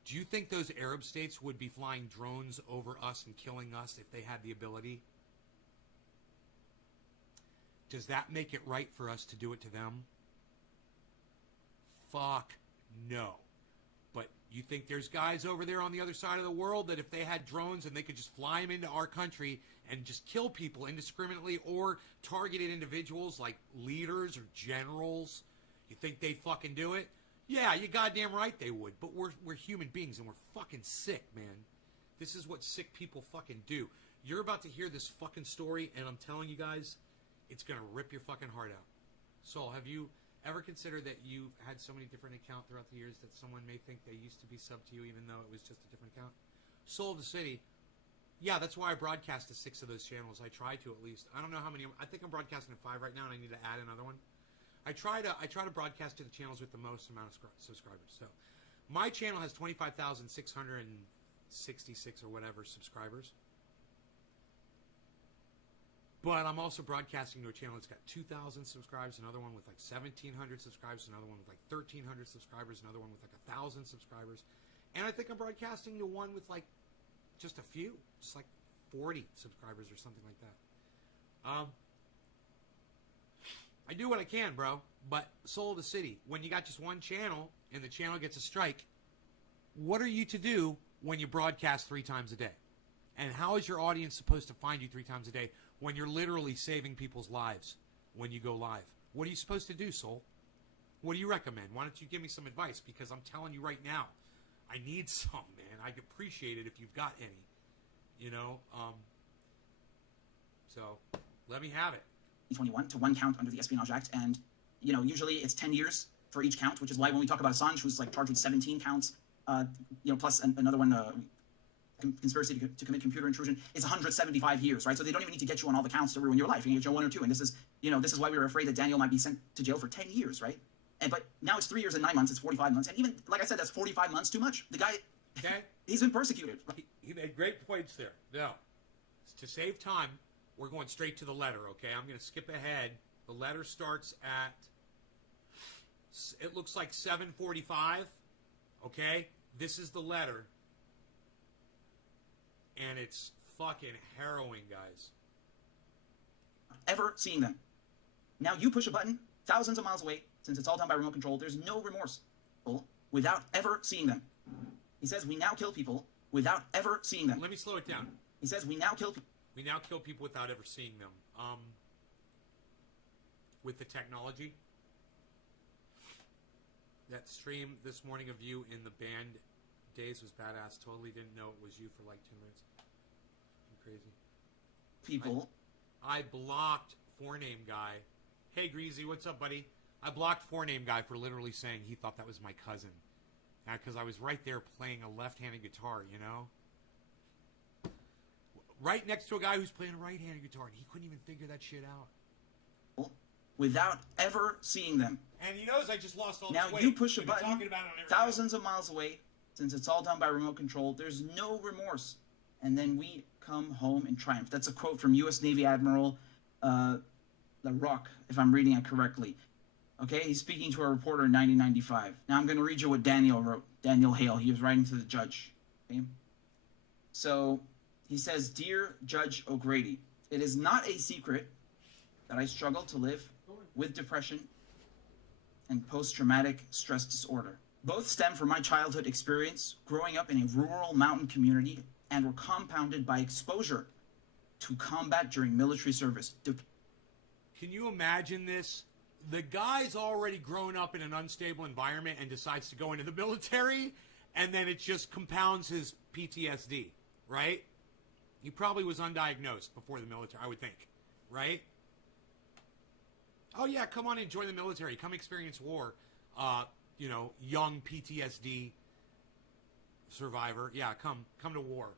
Do you think those Arab states would be flying drones over us and killing us if they had the ability? Does that make it right for us to do it to them? Fuck no. But you think there's guys over there on the other side of the world that if they had drones and they could just fly them into our country and just kill people indiscriminately or targeted individuals like leaders or generals, you think they'd fucking do it? Yeah, you goddamn right they would. But we're human beings and we're fucking sick, man. This is what sick people fucking do. You're about to hear this fucking story, and I'm telling you guys, it's going to rip your fucking heart out. Saul, have you ever considered that you had so many different accounts throughout the years that someone may think they used to be sub to you even though it was just a different account? Soul of the City. Yeah, that's why I broadcast to 6 of those channels. I try to, at least. I don't know how many. I think I'm broadcasting to 5 right now, and I need to add another one. I try to broadcast to the channels with the most amount of subscribers. So my channel has 25,666 or whatever subscribers. But I'm also broadcasting to a channel that's got 2,000 subscribers, another one with like 1,700 subscribers, another one with like 1,300 subscribers, another one with like 1,000 subscribers. And I think I'm broadcasting to one with like just a few, just like 40 subscribers or something like that. I do what I can, bro. But Soul of the City, when you got just one channel and the channel gets a strike, what are you to do when you broadcast 3 times a day? And how is your audience supposed to find you 3 times a day when you're literally saving people's lives when you go live? What are you supposed to do, Soul? What do you recommend? Why don't you give me some advice? Because I'm telling you right now, I need some, man. I'd appreciate it if you've got any. You know? So, let me have it. 2021 to one count under the Espionage Act, and usually it's 10 years for each count, which is why when we talk about Assange, who's like charged with 17 counts, plus another one, conspiracy to commit computer intrusion, is 175 years, right? So they don't even need to get you on all the counts to ruin your life. You can get you on 1 or 2, and this is why we were afraid that Daniel might be sent to jail for 10 years, right? But now it's 3 years and 9 months. It's 45 months, and even like I said, that's 45 months too much. The guy, okay, he's been persecuted. He made great points there. Now, to save time, we're going straight to the letter, okay? I'm going to skip ahead. The letter starts at, it looks like 7:45, okay? This is the letter. And it's fucking harrowing, guys. Ever seeing them. Now you push a button thousands of miles away, since it's all done by remote control. There's no remorse without ever seeing them. He says we now kill people without ever seeing them. Let me slow it down. He says we now kill people. We now kill people without ever seeing them. With the technology. That stream this morning of you in the band days was badass. Totally didn't know it was you for like 2 minutes. I'm crazy. People. I blocked Forename Guy. Hey, Greasy, what's up, buddy? I blocked Forename Guy for literally saying he thought that was my cousin. Because I was right there playing a left-handed guitar, you know? Right next to a guy who's playing a right-handed guitar, and he couldn't even figure that shit out. Without ever seeing them. And he knows I just lost all now this weight. You push a We've been button talking about it on thousands of miles away, since it's all done by remote control. There's no remorse. And then we come home in triumph. That's a quote from U.S. Navy Admiral LaRocque, if I'm reading it correctly. Okay, he's speaking to a reporter in 1995. Now I'm going to read you what Daniel wrote. Daniel Hale. He was writing to the judge. Okay? So he says, "Dear Judge O'Grady, it is not a secret that I struggle to live with depression and post-traumatic stress disorder. Both stem from my childhood experience growing up in a rural mountain community and were compounded by exposure to combat during military service." Can you imagine this? The guy's already grown up in an unstable environment and decides to go into the military, and then it just compounds his PTSD, right? He probably was undiagnosed before the military, I would think, right? Oh, yeah, come on and join the military. Come experience war. Young PTSD survivor. Yeah, come to war.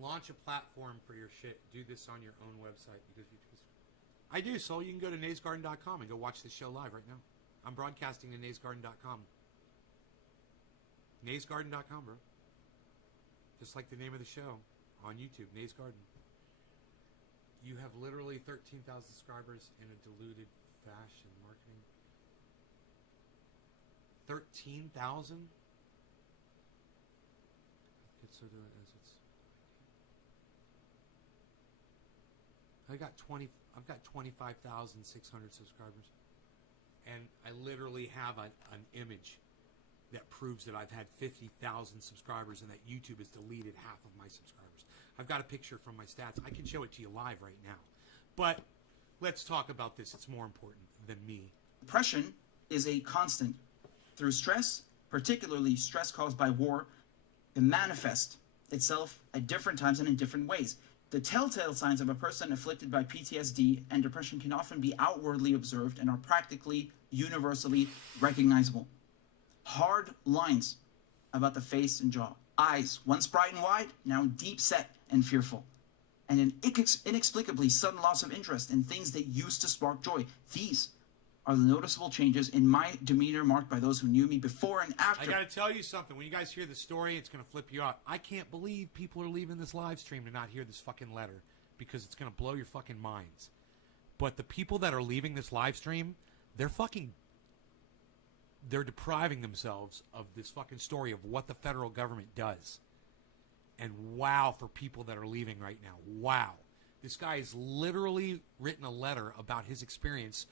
Launch a platform for your shit. Do this on your own website because you just... I do, so you can go to naysgarden.com and go watch the show live right now. I'm broadcasting to naysgarden.com. Naysgarden.com, bro. Just like the name of the show on YouTube, Nays Garden. You have literally 13,000 subscribers in a diluted fashion. Marketing. 13,000? So do it as it's... I've got 25,600 subscribers, and I literally have an image that proves that I've had 50,000 subscribers and that YouTube has deleted half of my subscribers. I've got a picture from my stats. I can show it to you live right now. But let's talk about this. It's more important than me. Depression is a constant. Through stress, particularly stress caused by war, can manifest itself at different times and in different ways. The telltale signs of a person afflicted by PTSD and depression can often be outwardly observed and are practically universally recognizable. Hard lines about the face and jaw. Eyes, once bright and wide, now deep set and fearful. And an inexplicably sudden loss of interest in things that used to spark joy. These are the noticeable changes in my demeanor marked by those who knew me before and after. I got to tell you something. When you guys hear the story, it's going to flip you out. I can't believe people are leaving this live stream to not hear this fucking letter because it's going to blow your fucking minds. But the people that are leaving this live stream, they're depriving themselves of this fucking story of what the federal government does. And wow, for people that are leaving right now. Wow. This guy has literally written a letter about his experience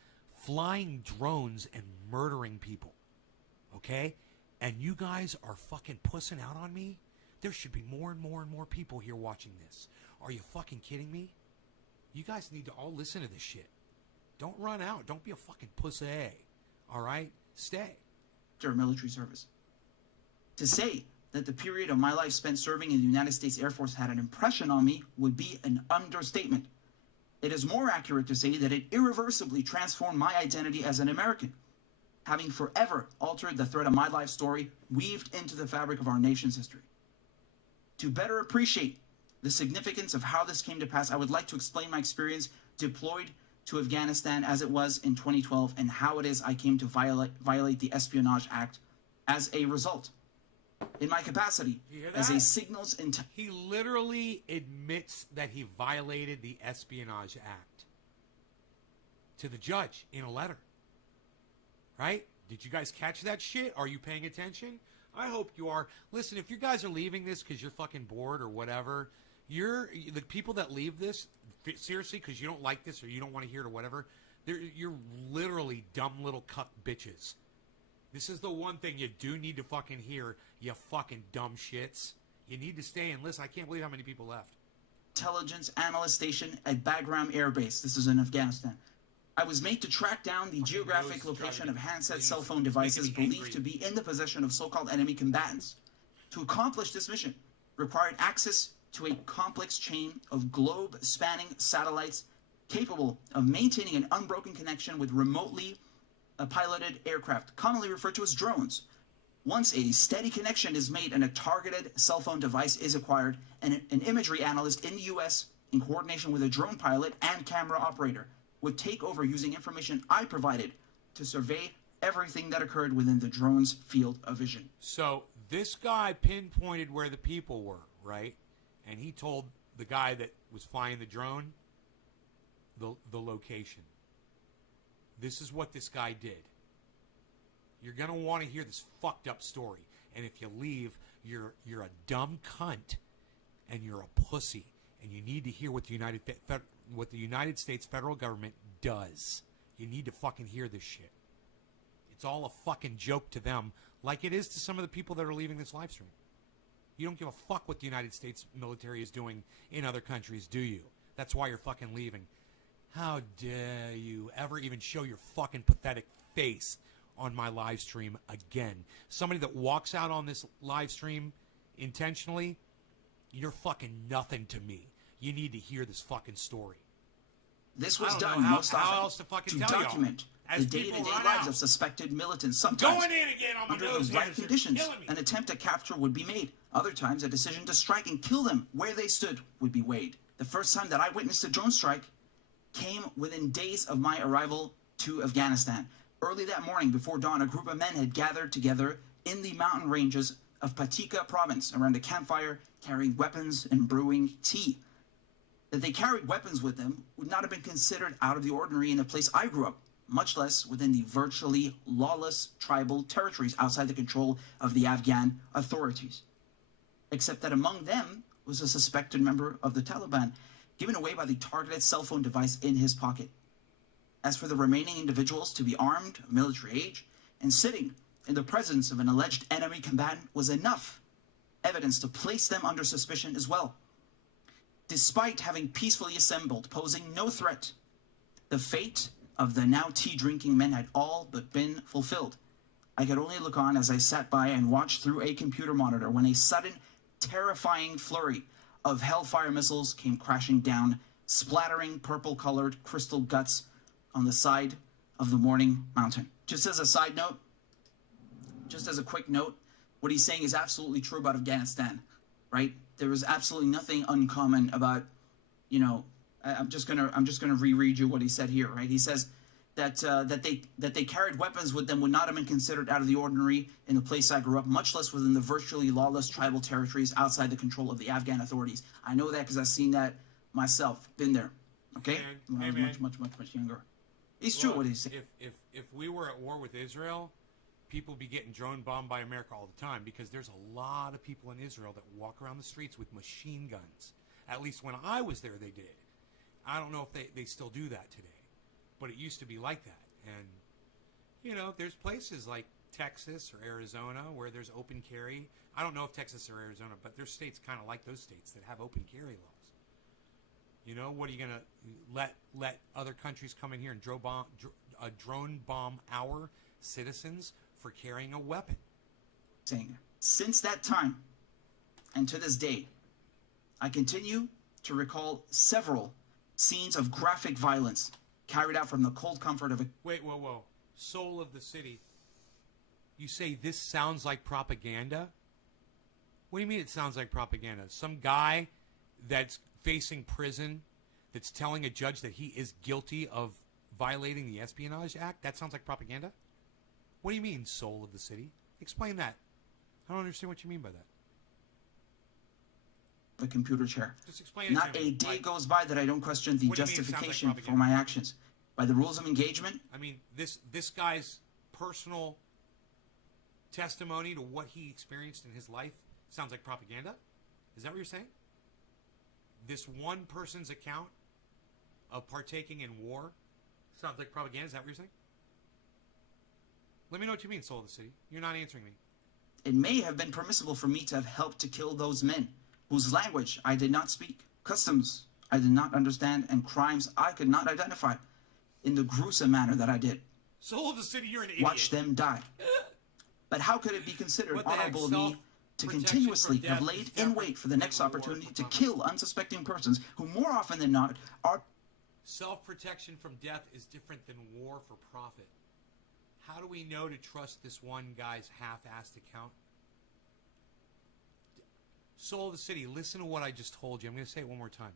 flying drones and murdering people. Okay? And you guys are fucking pussing out on me There should be more and more and more people here watching this. Are you fucking kidding me? You guys need to all listen to this shit. Don't run out. Don't be a fucking pussy. All right? Stay. After military service. To say that the period of my life spent serving in the United States Air Force had an impression on me would be an understatement. It is more accurate to say that it irreversibly transformed my identity as an American, having forever altered the thread of my life story weaved into the fabric of our nation's history. To better appreciate the significance of how this came to pass, I would like to explain my experience deployed to Afghanistan as it was in 2012 and how it is I came to violate the Espionage Act as a result. In my capacity as a signals He literally admits that he violated the Espionage Act to the judge in a letter. Right? Did you guys catch that shit? Are you paying attention? I hope you are. Listen, if you guys are leaving this because you're fucking bored or whatever, the people that leave this, seriously, because you don't like this or you don't want to hear it or whatever, you're literally dumb little cuck bitches. This is the one thing you do need to fucking hear, you fucking dumb shits. You need to stay and listen. I can't believe how many people left. Intelligence analyst station at Bagram Air Base. This is in Afghanistan. I was made to track down the geographic location of handset cell phone devices believed to be in the possession of so-called enemy combatants. To accomplish this mission required access to a complex chain of globe-spanning satellites capable of maintaining an unbroken connection with remotely piloted aircraft, commonly referred to as drones. Once a steady connection is made and a targeted cell phone device is acquired, an imagery analyst in the U.S., in coordination with a drone pilot and camera operator, would take over using information I provided to survey everything that occurred within the drone's field of vision. So this guy pinpointed where the people were, right? And he told the guy that was flying the drone the location. This is what this guy did. You're going to want to hear this fucked up story. And if you leave, you're a dumb cunt and you're a pussy. And you need to hear what the United States federal government does. You need to fucking hear this shit. It's all a fucking joke to them, like it is to some of the people that are leaving this live stream. You don't give a fuck what the United States military is doing in other countries, do you? That's why you're fucking leaving. How dare you ever even show your fucking pathetic face on my live stream again? Somebody that walks out on this live stream intentionally, you're fucking nothing to me. You need to hear this fucking story. This was done most often to document the day-to-day lives of suspected militants. Sometimes, going in again on under the right conditions, an attempt at capture would be made. Other times, a decision to strike and kill them where they stood would be weighed. The first time that I witnessed a drone strike came within days of my arrival to Afghanistan. Early that morning, before dawn, a group of men had gathered together in the mountain ranges of Patika province around a campfire, carrying weapons and brewing tea. That they carried weapons with them would not have been considered out of the ordinary in the place I grew up, much less within the virtually lawless tribal territories outside the control of the Afghan authorities. Except that among them was a suspected member of the Taliban, given away by the targeted cell phone device in his pocket. As for the remaining individuals to be armed, of military age, and sitting in the presence of an alleged enemy combatant was enough evidence to place them under suspicion as well. Despite having peacefully assembled, posing no threat, the fate of the now tea-drinking men had all but been fulfilled. I could only look on as I sat by and watched through a computer monitor when a sudden, terrifying flurry of Hellfire missiles came crashing down, splattering purple-colored crystal guts on the side of the Morning Mountain. Just as a side note, just as a quick note, what he's saying is absolutely true about Afghanistan, right? There was absolutely nothing uncommon about, you know, I'm just gonna reread you what he said here, right? He says that they carried weapons with them would not have been considered out of the ordinary in the place I grew up, much less within the virtually lawless tribal territories outside the control of the Afghan authorities. I know that because I've seen that myself, been there. Okay, when I was much younger. It's true what he's saying. If we were at war with Israel, people would be getting drone bombed by America all the time because there's a lot of people in Israel that walk around the streets with machine guns. At least when I was there, they did. I don't know if they still do that today, but it used to be like that. And, you know, there's places like Texas or Arizona where there's open carry. I don't know if Texas or Arizona, but there's states kind of like those states that have open carry laws. You know, what are you going to let other countries come in here and drone bomb our citizens for carrying a weapon? Since that time and to this day, I continue to recall several scenes of graphic violence carried out from the cold comfort of a... Wait, whoa. Soul of the city. You say this sounds like propaganda? What do you mean it sounds like propaganda? Some guy that's facing prison that's telling a judge that he is guilty of violating the Espionage Act? That sounds like propaganda? What do you mean, soul of the city? Explain that. I don't understand what you mean by that. The computer chair. Just explain it Not to me. a day goes by that I don't question the What do you mean it sounds like justification for propaganda? my actions. By the rules of engagement, I mean, this guy's personal testimony to what he experienced in his life sounds like propaganda? Is that what you're saying? This one person's account of partaking in war sounds like propaganda? Is that what you're saying? Let me know what you mean, soul of the city. You're not answering me. it may have been permissible for me to have helped to kill those men, whose language I did not speak, customs I did not understand, and crimes I could not identify in the gruesome manner that I did. Soul of the city, you're an idiot. Watch them die. But how could it be considered What the heck, honorable of me to self-protection continuously from have death laid is in different wait for the next than reward opportunity for to profit. kill unsuspecting persons who more often than not are... Self-protection from death is different than war for profit. How do we know to trust this one guy's half-assed account? Soul of the city, listen to what I just told you. I'm going to say it one more time.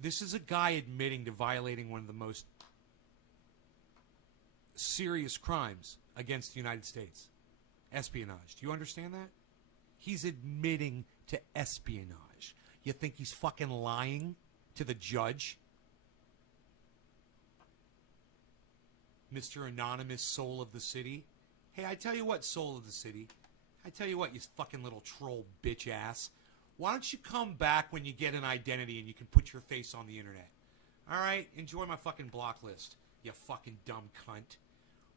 This is a guy admitting to violating one of the most serious crimes against the United States. Espionage. Do you understand that? He's admitting to espionage. You think he's fucking lying to the judge? Mr. Anonymous Soul of the City. Hey, I tell you what, Soul of the City. I tell you what, you fucking little troll bitch ass. Why don't you come back when you get an identity and you can put your face on the internet? All right? Enjoy my fucking block list, you fucking dumb cunt.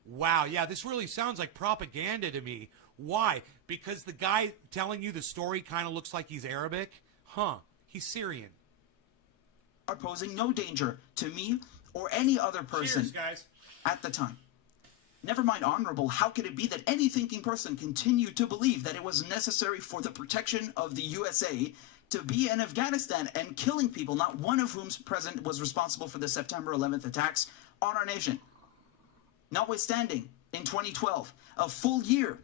Wow, yeah, this really sounds like propaganda to me. Why? Because the guy telling you the story kind of looks like he's Arabic? Huh, he's Syrian. are posing no danger to me or any other person Cheers, guys. at the time. Never mind honorable, how could it be that any thinking person continued to believe that it was necessary for the protection of the USA to be in Afghanistan and killing people, not one of whom's present was responsible for the September 11th attacks on our nation? Notwithstanding, in 2012, a full year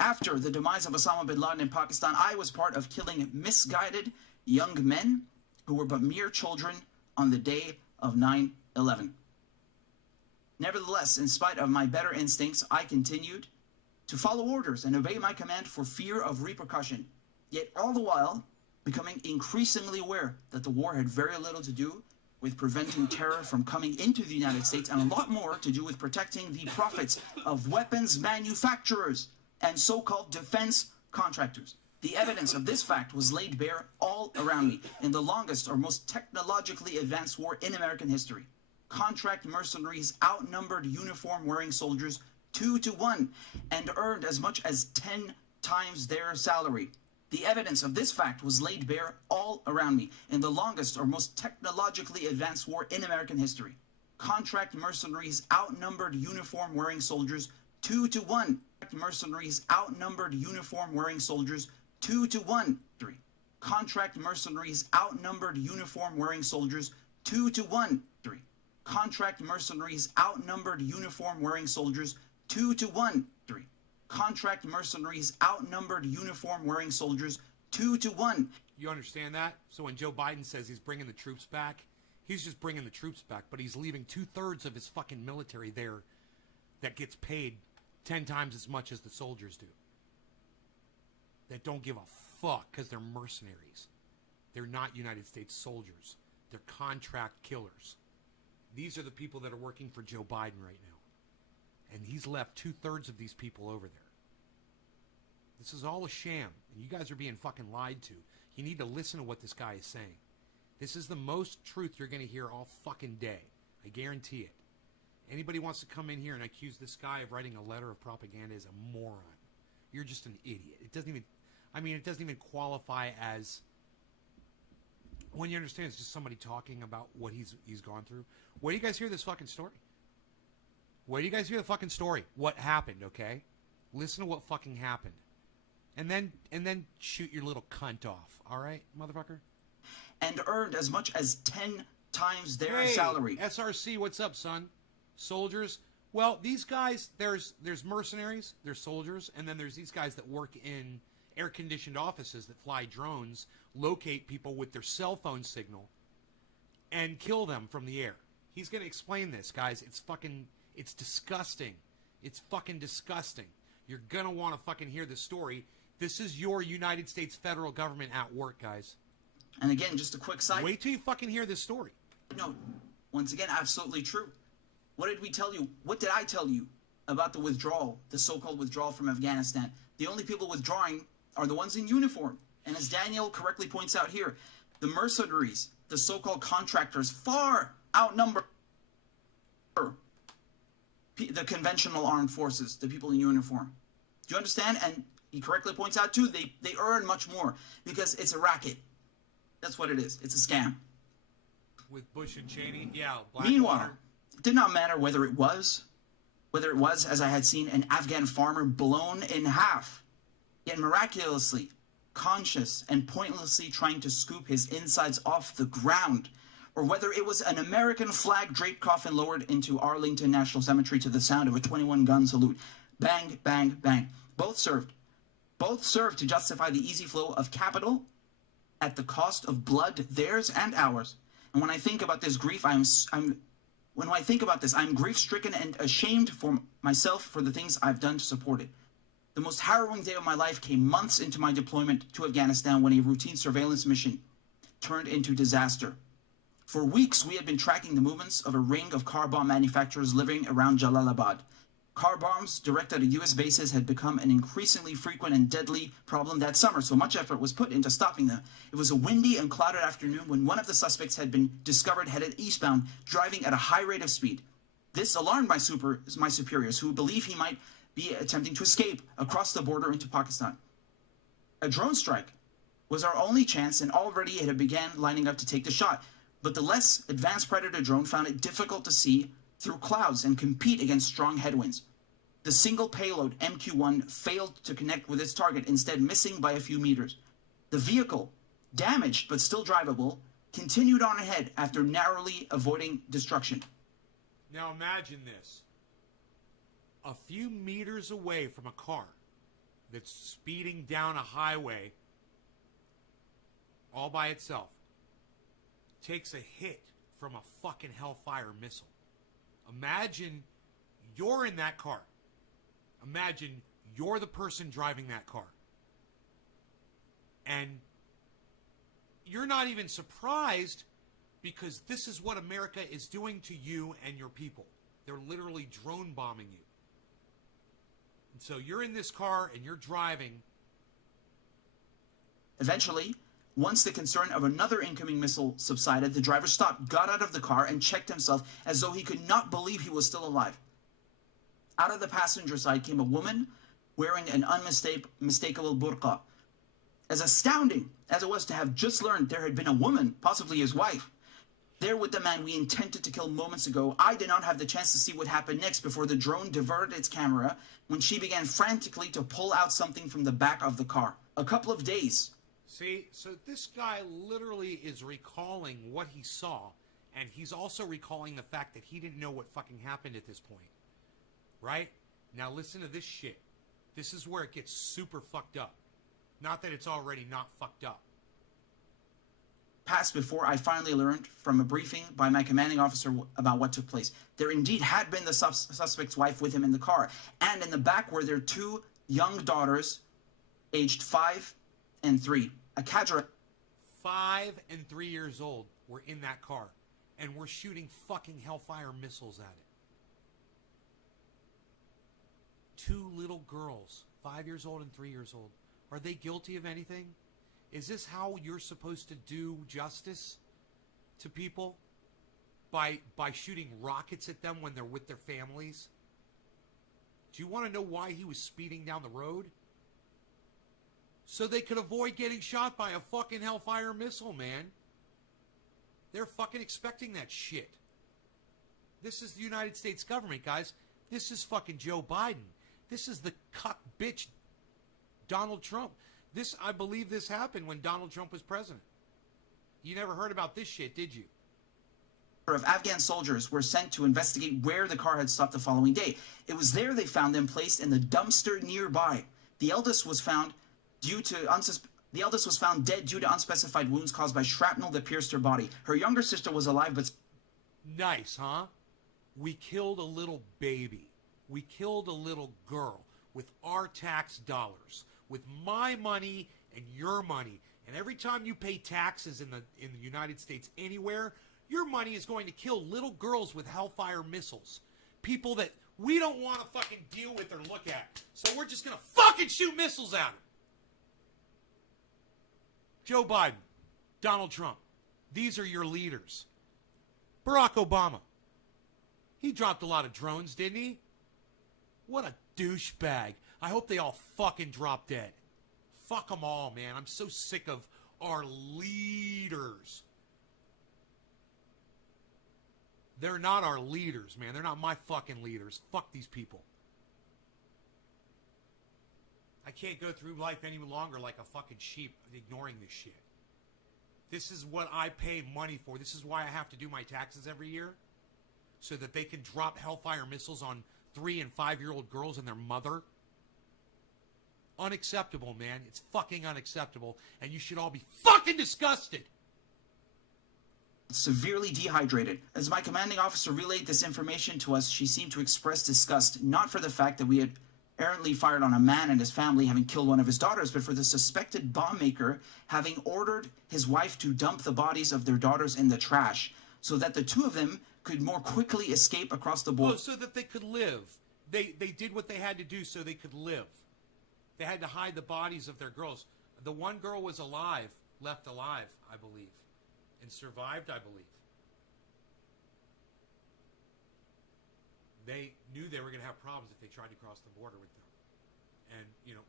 after the demise of Osama bin Laden in Pakistan, I was part of killing misguided young men who were but mere children on the day of 9/11. Nevertheless, in spite of my better instincts, I continued to follow orders and obey my command for fear of repercussion, yet all the while becoming increasingly aware that the war had very little to do with preventing terror from coming into the United States and a lot more to do with protecting the profits of weapons manufacturers and so-called defense contractors. The evidence of this fact was laid bare all around me in the longest or most technologically advanced war in American history. Contract mercenaries outnumbered uniform-wearing soldiers 2-1 and earned as much as 10 times their salary. The evidence of this fact was laid bare all around me in the longest or most technologically advanced war in American history. Contract mercenaries outnumbered uniform-wearing soldiers 2-1. Mercenaries outnumbered uniform-wearing soldiers 2-1. Contract mercenaries outnumbered uniform-wearing soldiers 2-1. Contract mercenaries outnumbered uniform-wearing soldiers 2-1. Contract mercenaries outnumbered uniform-wearing soldiers 2-1. You understand that? So when Joe Biden says he's bringing the troops back, he's just bringing the troops back, but he's leaving 2/3 of his fucking military there that gets paid 10 times as much as the soldiers do. That don't give a fuck because they're mercenaries. They're not United States soldiers. They're contract killers. These are the people that are working for Joe Biden right now. And he's left 2/3 of these people over there. This is all a sham, and you guys are being fucking lied to. You need to listen to what this guy is saying. This is the most truth you're going to hear all fucking day. I guarantee it. Anybody wants to come in here and accuse this guy of writing a letter of propaganda is a moron. You're just an idiot. It doesn't even qualify as, when you understand it's just somebody talking about what he's gone through. Where do you guys hear this fucking story? Where do you guys hear the fucking story? What happened, okay? Listen to what fucking happened. And then shoot your little cunt off, all right, motherfucker? And earned as much as 10 times their salary. SRC, what's up, son? Soldiers. Well, these guys, there's mercenaries, there's soldiers, and then there's these guys that work in air-conditioned offices that fly drones, locate people with their cell phone signal, and kill them from the air. He's going to explain this, guys. It's disgusting. It's fucking disgusting. You're going to want to fucking hear this story. This is your United States federal government at work, guys. And again, just a quick side. Wait till you fucking hear this story. No, once again, absolutely true. What did we tell you? What did I tell you about the withdrawal, the so-called withdrawal from Afghanistan? The only people withdrawing are the ones in uniform. And as Daniel correctly points out here, the mercenaries, the so-called contractors, far outnumber the conventional armed forces, the people in uniform. Do you understand? And he correctly points out, too, they earn much more because it's a racket. That's what it is. It's a scam. With Bush and Cheney? Yeah. Meanwhile, it did not matter whether it was, as I had seen, an Afghan farmer blown in half, yet miraculously conscious and pointlessly trying to scoop his insides off the ground, or whether it was an American flag draped coffin lowered into Arlington National Cemetery to the sound of a 21-gun salute. Bang, bang, bang. Both served. Both served to justify the easy flow of capital at the cost of blood, theirs and ours. And when I think about this grief, I'm grief-stricken and ashamed for myself for the things I've done to support it. The most harrowing day of my life came months into my deployment to Afghanistan when a routine surveillance mission turned into disaster. For weeks, we had been tracking the movements of a ring of car bomb manufacturers living around Jalalabad. Car bombs directed at U.S. bases had become an increasingly frequent and deadly problem that summer, so much effort was put into stopping them. It was a windy and clouded afternoon when one of the suspects had been discovered headed eastbound, driving at a high rate of speed. This alarmed my superiors, who believed he might be attempting to escape across the border into Pakistan. A drone strike was our only chance, and already it had began lining up to take the shot. But the less advanced Predator drone found it difficult to see through clouds and compete against strong headwinds. The single payload MQ-1 failed to connect with its target, instead missing by a few meters. The vehicle, damaged but still drivable, continued on ahead after narrowly avoiding destruction. Now imagine this. A few meters away from a car that's speeding down a highway all by itself takes a hit from a fucking Hellfire missile. Imagine you're in that car. Imagine you're the person driving that car. And you're not even surprised because this is what America is doing to you and your people. They're literally drone bombing you. And so you're in this car and you're driving. Eventually, once the concern of another incoming missile subsided, the driver stopped, got out of the car, and checked himself as though he could not believe he was still alive. Out of the passenger side came a woman wearing an unmistakable burqa. As astounding as it was to have just learned there had been a woman, possibly his wife, there with the man we intended to kill moments ago, I did not have the chance to see what happened next before the drone diverted its camera when she began frantically to pull out something from the back of the car. A couple of days. See, so this guy literally is recalling what he saw, and he's also recalling the fact that he didn't know what fucking happened at this point. Right? Now listen to this shit. This is where it gets super fucked up. Not that it's already not fucked up. Passed before I finally learned from a briefing by my commanding officer about what took place. There indeed had been the suspect's wife with him in the car, and in the back were their two young daughters, aged 5 and 3. A cadre. 5 and 3 years old were in that car, and we're shooting fucking Hellfire missiles at it. 2 little girls, 5 years old and 3 years old. Are they guilty of anything? Is this how you're supposed to do justice to people? by shooting rockets at them when they're with their families? Do you want to know why he was speeding down the road? So they could avoid getting shot by a fucking Hellfire missile, man. They're fucking expecting that shit. This is the United States government, guys. This is fucking Joe Biden. This is the cuck bitch Donald Trump. I believe this happened when Donald Trump was president. You never heard about this shit, did you? Of Afghan soldiers were sent to investigate where the car had stopped the following day. It was there they found them placed in the dumpster nearby. The eldest was found dead due to unspecified wounds caused by shrapnel that pierced her body. Her younger sister was alive, but... Nice, huh? We killed a little baby. We killed a little girl with our tax dollars, with my money and your money. And every time you pay taxes in the United States anywhere, your money is going to kill little girls with Hellfire missiles. People that we don't want to fucking deal with or look at. So we're just going to fucking shoot missiles at them. Joe Biden, Donald Trump, these are your leaders. Barack Obama, he dropped a lot of drones, didn't he? What a douchebag. I hope they all fucking drop dead. Fuck them all, man. I'm so sick of our leaders. They're not our leaders, man. They're not my fucking leaders. Fuck these people. I can't go through life any longer like a fucking sheep ignoring this shit. This is what I pay money for. This is why I have to do my taxes every year. So that they can drop Hellfire missiles on 3- and 5-year-old girls and their mother. Unacceptable, man. It's fucking unacceptable. And you should all be fucking disgusted. Severely dehydrated. As my commanding officer relayed this information to us, she seemed to express disgust, not for the fact that we had errantly fired on a man and his family, having killed one of his daughters, but for the suspected bomb maker having ordered his wife to dump the bodies of their daughters in the trash so that the two of them could more quickly escape across the border. Oh, so that they could live. They did what they had to do so they could live. They had to hide the bodies of their girls. The one girl was alive, left alive, I believe, and survived, I believe. They knew they were going to have problems if they tried to cross the border with them. And, you know,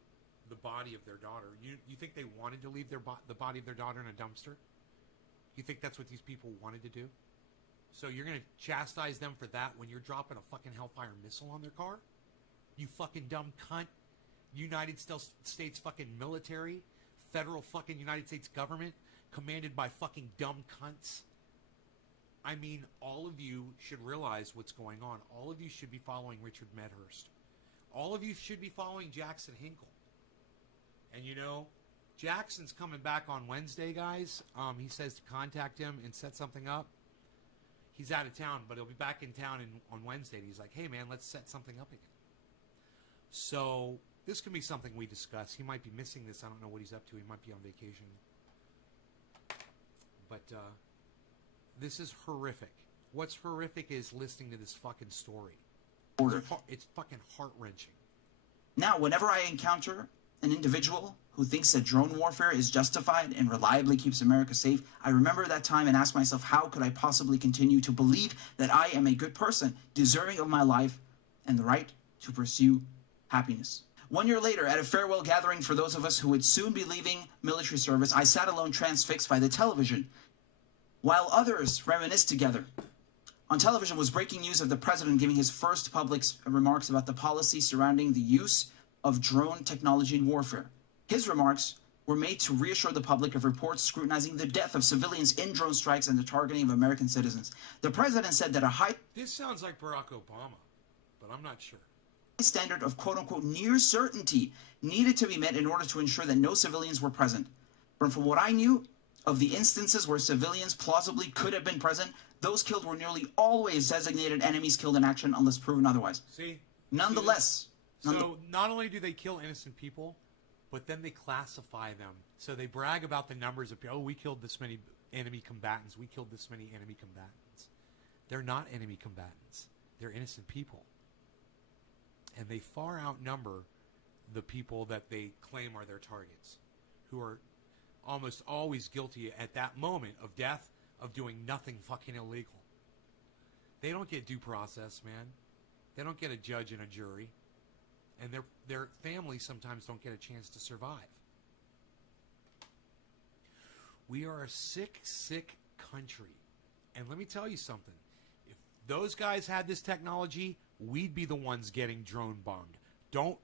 the body of their daughter. You think they wanted to leave the body of their daughter in a dumpster? You think that's what these people wanted to do? So you're going to chastise them for that when you're dropping a fucking Hellfire missile on their car? You fucking dumb cunt. United States fucking military, federal fucking United States government, commanded by fucking dumb cunts. I mean, all of you should realize what's going on. All of you should be following Richard Medhurst. All of you should be following Jackson Hinkle. And you know, Jackson's coming back on Wednesday, guys. He says to contact him and set something up. He's out of town, but he'll be back in town on Wednesday. And he's like, hey, man, let's set something up again. So this could be something we discuss. He might be missing this. I don't know what he's up to. He might be on vacation. But this is horrific. What's horrific is listening to this fucking story. It's fucking heart-wrenching. Now, whenever I encounter an individual who thinks that drone warfare is justified and reliably keeps America safe, I remember that time and ask myself, how could I possibly continue to believe that I am a good person, deserving of my life and the right to pursue happiness? 1 year later, at a farewell gathering for those of us who would soon be leaving military service, I sat alone transfixed by the television, while others reminisced together. On television was breaking news of the president giving his first public remarks about the policy surrounding the use of drone technology in warfare. His remarks were made to reassure the public of reports scrutinizing the death of civilians in drone strikes and the targeting of American citizens. The president said that a high... This sounds like Barack Obama, but I'm not sure. ...standard of quote-unquote near certainty needed to be met in order to ensure that no civilians were present. But from what I knew of the instances where civilians plausibly could have been present, those killed were nearly always designated enemies killed in action unless proven otherwise. See? Nonetheless... So not only do they kill innocent people, but then they classify them. So they brag about the numbers of, oh, we killed this many enemy combatants. We killed this many enemy combatants. They're not enemy combatants. They're innocent people. And they far outnumber the people that they claim are their targets, who are almost always guilty at that moment of death of doing nothing fucking illegal. They don't get due process, man. They don't get a judge and a jury. And their families sometimes don't get a chance to survive. We are a sick, sick country. And let me tell you something. If those guys had this technology, we'd be the ones getting drone bombed. Don't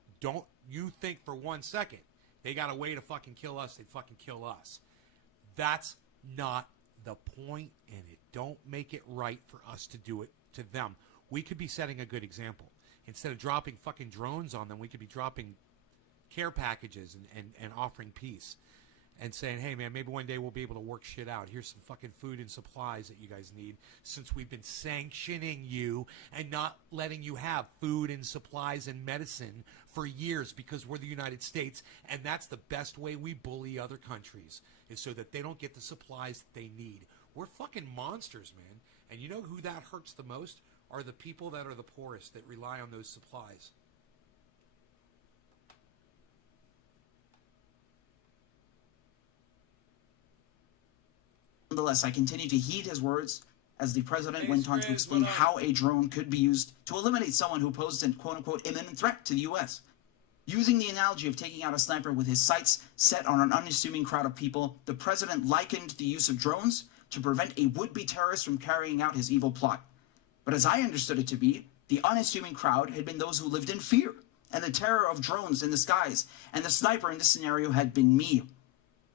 you think for 1 second they got a way to fucking kill us, they'd fucking kill us. That's not the point, and it don't make it right for us to do it to them. We could be setting a good example. Instead of dropping fucking drones on them, we could be dropping care packages and offering peace. And saying, hey, man, maybe one day we'll be able to work shit out. Here's some fucking food and supplies that you guys need, since we've been sanctioning you and not letting you have food and supplies and medicine for years because we're the United States. And that's the best way we bully other countries, is so that they don't get the supplies that they need. We're fucking monsters, man. And you know who that hurts the most? Are the people that are the poorest, that rely on those supplies. Nonetheless, I continue to heed his words as the president went on to explain how a drone could be used to eliminate someone who posed an quote-unquote imminent threat to the U.S. Using the analogy of taking out a sniper with his sights set on an unassuming crowd of people, the president likened the use of drones to prevent a would-be terrorist from carrying out his evil plot. But as I understood it to be, the unassuming crowd had been those who lived in fear and the terror of drones in the skies, and the sniper in this scenario had been me.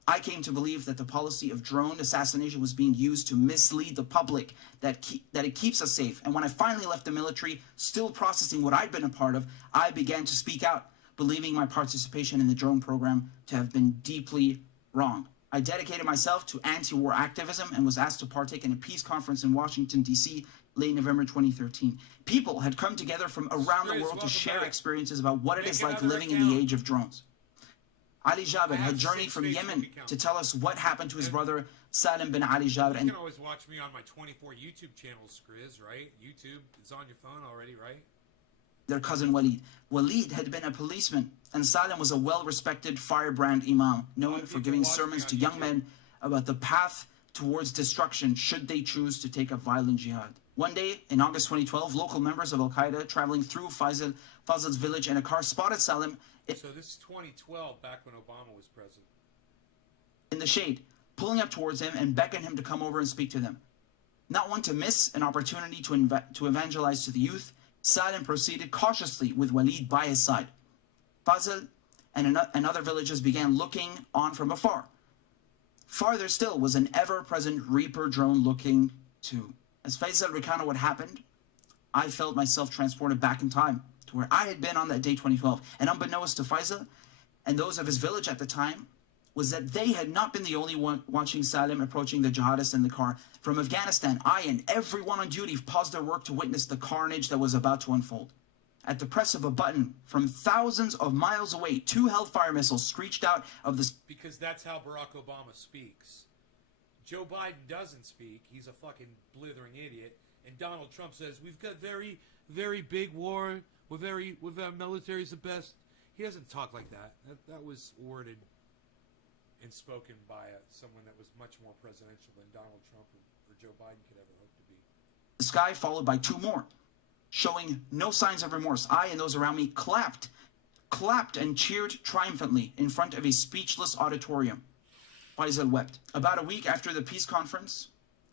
I came to believe that the policy of drone assassination was being used to mislead the public, that it keeps us safe. And when I finally left the military, still processing what I'd been a part of, I began to speak out, believing my participation in the drone program to have been deeply wrong. I dedicated myself to anti-war activism and was asked to partake in a peace conference in Washington, D.C., late November 2013. People had come together from around the world to share experiences about what it is like living in the age of drones. Ali Jabir had journeyed from Yemen to tell us what happened to his brother Salim bin Ali Jabir. You can always watch me on my 24 YouTube channels, Skriz, right? YouTube, it's on your phone already, right? Their cousin Walid. Walid had been a policeman, and Salim was a well-respected firebrand imam, known for giving sermons to young men about the path towards destruction should they choose to take a violent jihad. One day, in August 2012, local members of Al-Qaeda traveling through Fazl's village in a car spotted Salim. So this is 2012, back when Obama was president. In the shade, pulling up towards him and beckoned him to come over and speak to them. Not one to miss an opportunity to evangelize to the youth, Salim proceeded cautiously with Walid by his side. Fazl and other villagers began looking on from afar. Farther still was an ever-present Reaper drone looking too. As Faisal recounted what happened, I felt myself transported back in time to where I had been on that day 2012. And unbeknownst to Faisal and those of his village at the time, was that they had not been the only one watching Salim approaching the jihadists in the car. From Afghanistan, I and everyone on duty paused their work to witness the carnage that was about to unfold. At the press of a button, from thousands of miles away, 2 Hellfire missiles screeched out of the... Because that's how Barack Obama speaks. Joe Biden doesn't speak. He's a fucking blithering idiot. And Donald Trump says, we've got very, very big war. Our military's the best. He doesn't talk like that. That was worded and spoken by someone that was much more presidential than Donald Trump or Joe Biden could ever hope to be. The sky followed by 2 more, showing no signs of remorse. I and those around me clapped and cheered triumphantly in front of a speechless auditorium. Faisal wept. About a week after the peace conference,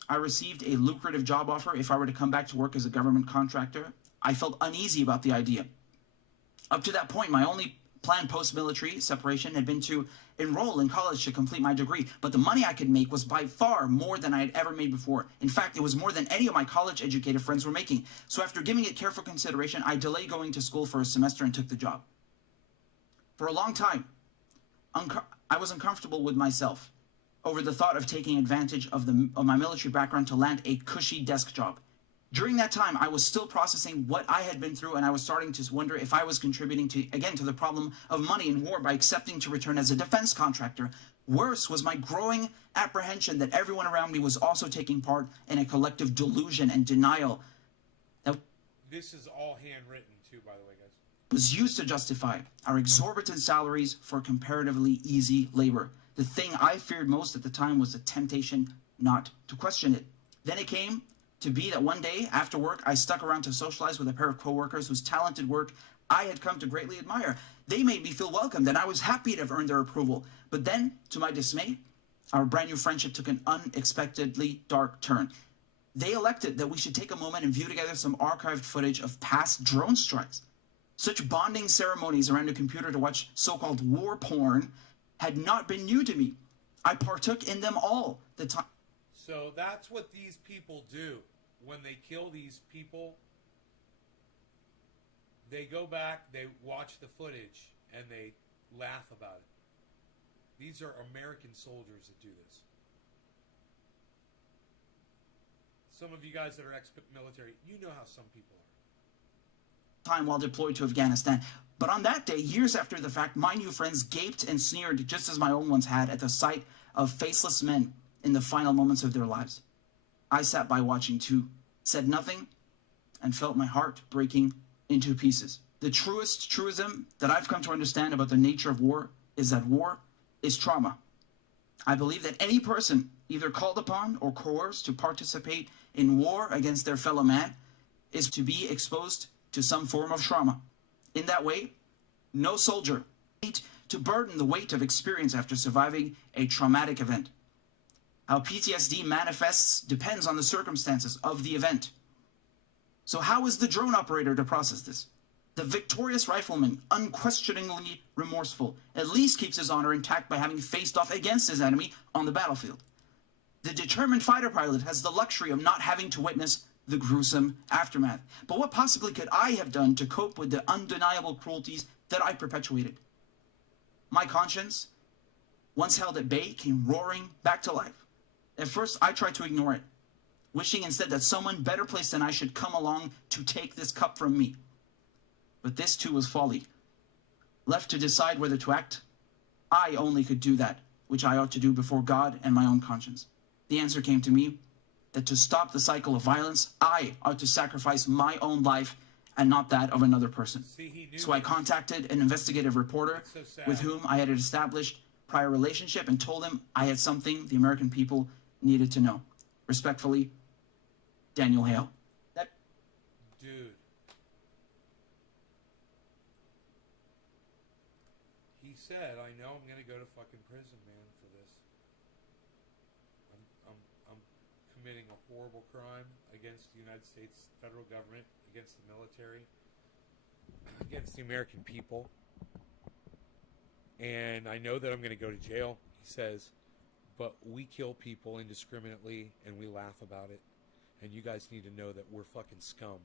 I received a lucrative job offer if I were to come back to work as a government contractor. I felt uneasy about the idea. Up to that point, my only planned post-military separation had been to enroll in college to complete my degree, but the money I could make was by far more than I had ever made before. In fact, it was more than any of my college-educated friends were making. So after giving it careful consideration, I delayed going to school for a semester and took the job. For a long time, I was uncomfortable with myself over the thought of taking advantage of my military background to land a cushy desk job. During that time, I was still processing what I had been through, and I was starting to wonder if I was contributing to the problem of money in war by accepting to return as a defense contractor. Worse was my growing apprehension that everyone around me was also taking part in a collective delusion and denial that this is all handwritten too, by the way, guys. Was used to justify our exorbitant salaries for comparatively easy labor. The thing I feared most at the time was the temptation not to question it. Then it came to be that one day after work, I stuck around to socialize with a pair of coworkers whose talented work I had come to greatly admire. They made me feel welcomed, and I was happy to have earned their approval. But then, to my dismay, our brand new friendship took an unexpectedly dark turn. They elected that we should take a moment and view together some archived footage of past drone strikes. Such bonding ceremonies around a computer to watch so-called war porn had not been new to me. I partook in them all the time. So that's what these people do. When they kill these people, they go back, they watch the footage, and they laugh about it. These are American soldiers that do this. Some of you guys that are ex-military, you know how some people are. Time while deployed to Afghanistan. But on that day, years after the fact, my new friends gaped and sneered just as my own ones had at the sight of faceless men in the final moments of their lives. I sat by watching too, said nothing, and felt my heart breaking into pieces. The truest truism that I've come to understand about the nature of war is that war is trauma. I believe that any person either called upon or coerced to participate in war against their fellow man is to be exposed to some form of trauma. In that way, no soldier needs to burden the weight of experience after surviving a traumatic event. How PTSD manifests depends on the circumstances of the event. So how is the drone operator to process this? The victorious rifleman, unquestioningly remorseful, at least keeps his honor intact by having faced off against his enemy on the battlefield. The determined fighter pilot has the luxury of not having to witness the gruesome aftermath. But what possibly could I have done to cope with the undeniable cruelties that I perpetuated? My conscience, once held at bay, came roaring back to life. At first, I tried to ignore it, wishing instead that someone better placed than I should come along to take this cup from me. But this too was folly. Left to decide whether to act, I only could do that which I ought to do before God and my own conscience. The answer came to me that to stop the cycle of violence, I ought to sacrifice my own life and not that of another person. So I contacted an investigative reporter with whom I had established prior relationship and told him I had something the American people needed to know. Respectfully, Daniel Hale. Dude. He said, I know I'm going to go to fucking prison, man, for this. I'm committing a horrible crime against the United States federal government, against the military, against the American people. And I know that I'm going to go to jail, he says, but we kill people indiscriminately and we laugh about it. And you guys need to know that we're fucking scum.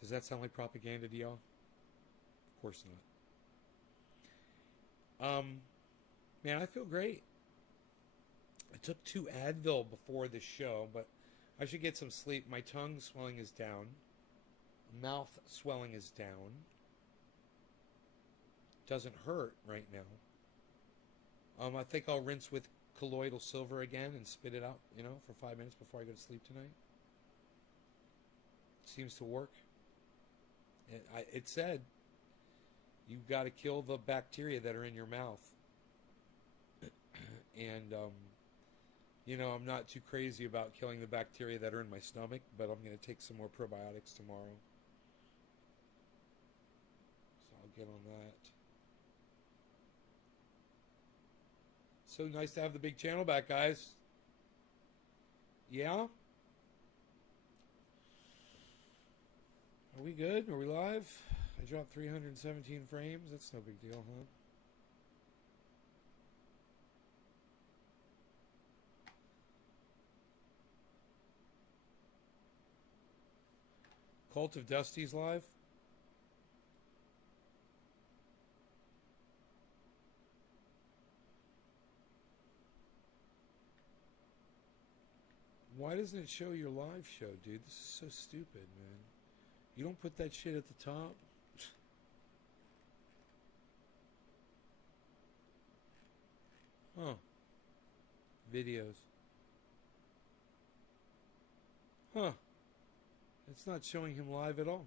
Does that sound like propaganda to y'all? Of course not. Man, I feel great. I took 2 Advil before this show, but I should get some sleep. My tongue swelling is down. Mouth swelling is down. Doesn't hurt right now. I think I'll rinse with colloidal silver again and spit it out, for 5 minutes before I go to sleep tonight. Seems to work. It said you've got to kill the bacteria that are in your mouth. And, I'm not too crazy about killing the bacteria that are in my stomach, but I'm going to take some more probiotics tomorrow. So I'll get on that. So nice to have the big channel back, guys. Yeah? Are we good? Are we live? I dropped 317 frames. That's no big deal, huh? Cult of Dusty's live? Why doesn't it show your live show, dude? This is so stupid, man. You don't put that shit at the top? Huh. Videos. Huh. It's not showing him live at all.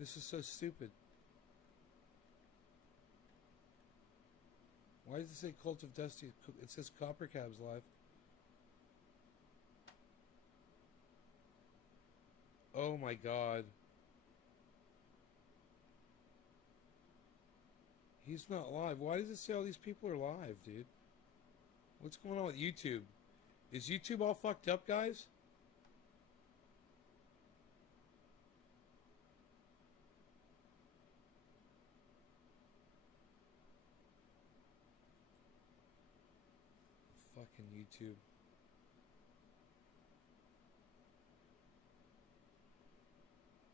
This is so stupid. Why does it say Cult of Dusty? It says Copper Cabs live. Oh my god. He's not live. Why does it say all these people are live, dude? What's going on with YouTube? Is YouTube all fucked up, guys? Fucking YouTube.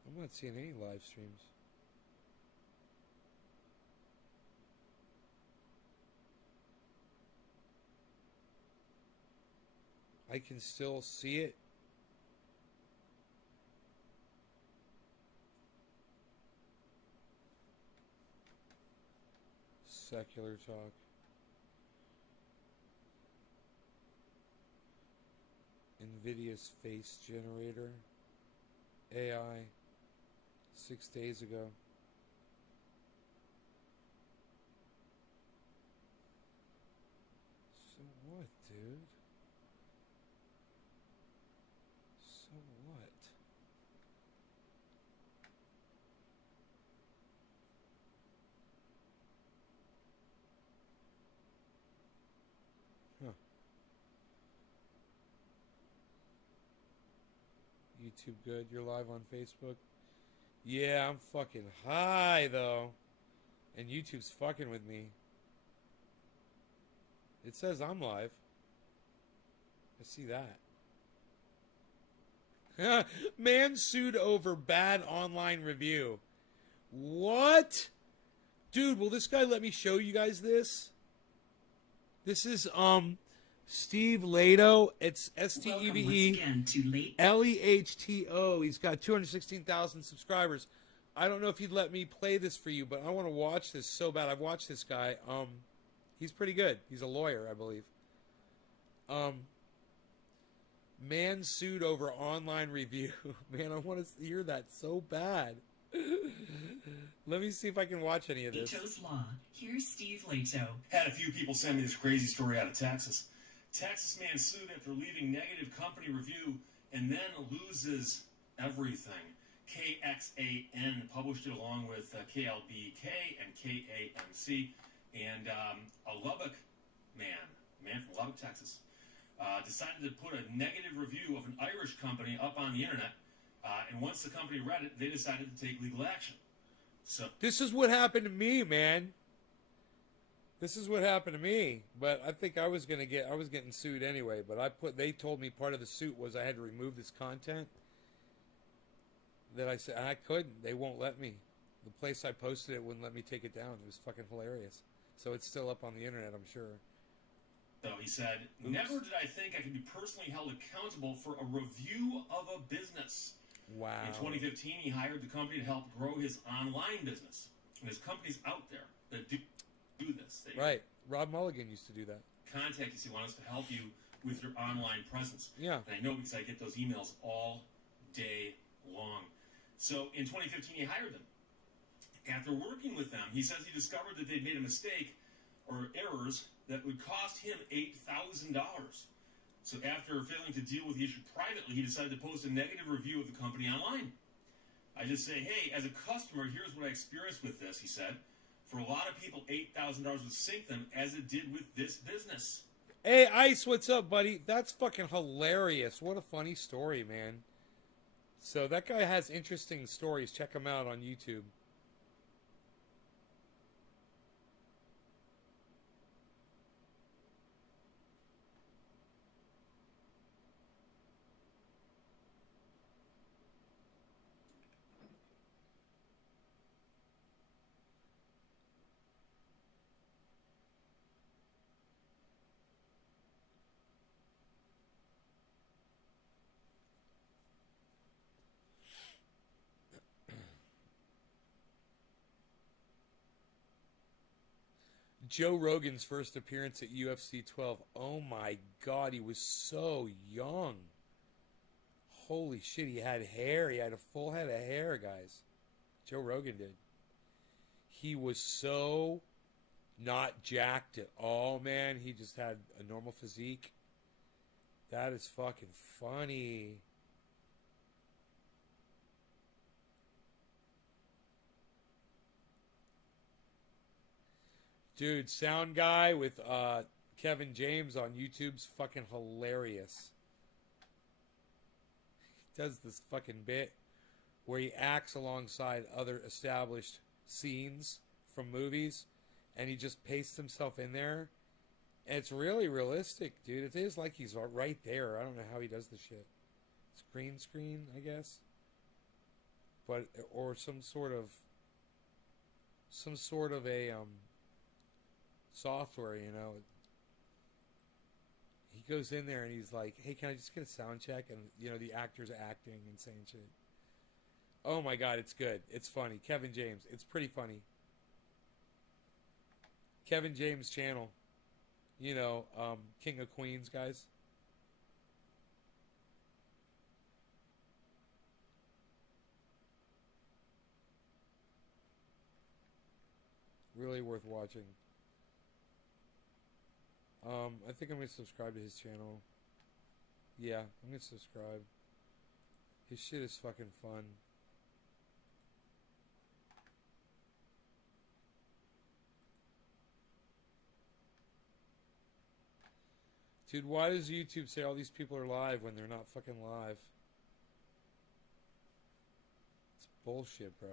I'm not seeing any live streams. I can still see it. Secular talk. NVIDIA's face generator. AI. 6 days ago. So what, dude? So what? Huh. YouTube good. You're live on Facebook. Yeah, I'm fucking high, though. And YouTube's fucking with me. It says I'm live. I see that. Man sued over bad online review. What? Dude, will this guy let me show you guys this? This is, Steve Lehto. It's Stevehto. He's got 216,000 subscribers. I don't know if he'd let me play this for you, but I want to watch this so bad. I've watched this guy. He's pretty good. He's a lawyer, I believe. Man sued over online review. Man, I want to hear that so bad. Let me see if I can watch any of this. Lehto's Law. Here's Steve Lehto. Had a few people send me this crazy story out of Texas. Texas man sued after leaving negative company review and then loses everything. KXAN published it along with KLBK and KAMC. And a Lubbock man from Lubbock, Texas, decided to put a negative review of an Irish company up on the internet. And once the company read it, they decided to take legal action. So this is what happened to me, man. This is what happened to me. But I think I was getting sued anyway. But they told me part of the suit was I had to remove this content. That I said I couldn't. They won't let me. The place I posted it wouldn't let me take it down. It was fucking hilarious. So it's still up on the internet, I'm sure. So he said, never did I think I could be personally held accountable for a review of a business. Wow. In 2015, he hired the company to help grow his online business. And there's companies out there that do this. They right. Rob Mulligan used to do that. Contact us. He wants us to help you with your online presence. Yeah. And I know because I get those emails all day long. So in 2015, he hired them. After working with them, he says he discovered that they'd made a mistake or errors that would cost him $8,000. So after failing to deal with the issue privately, he decided to post a negative review of the company online. I just say, hey, as a customer, here's what I experienced with this, he said. For a lot of people, $8,000 would sink them as it did with this business. Hey, Ice, what's up, buddy? That's fucking hilarious. What a funny story, man. So that guy has interesting stories. Check him out on YouTube. Joe Rogan's first appearance at UFC 12. Oh my God, he was so young. Holy shit, he had hair. He had a full head of hair, guys. Joe Rogan did. He was so not jacked at all, man. He just had a normal physique. That is fucking funny. Dude, sound guy with Kevin James on YouTube's fucking hilarious. He does this fucking bit where he acts alongside other established scenes from movies, and he just pastes himself in there. And it's really realistic, dude. It is like he's right there. I don't know how he does the shit. It's green screen, I guess. But, or some sort of a software, you know. He goes in there and he's like, hey, can I just get a sound check? And, you know, the actor's acting and saying shit. Oh my god, it's good. It's funny. Kevin James. It's pretty funny. Kevin James channel. You know, King of Queens, guys. Really worth watching. I think I'm going to subscribe to his channel. Yeah, I'm going to subscribe. His shit is fucking fun. Dude, why does YouTube say all these people are live when they're not fucking live? It's bullshit, bro.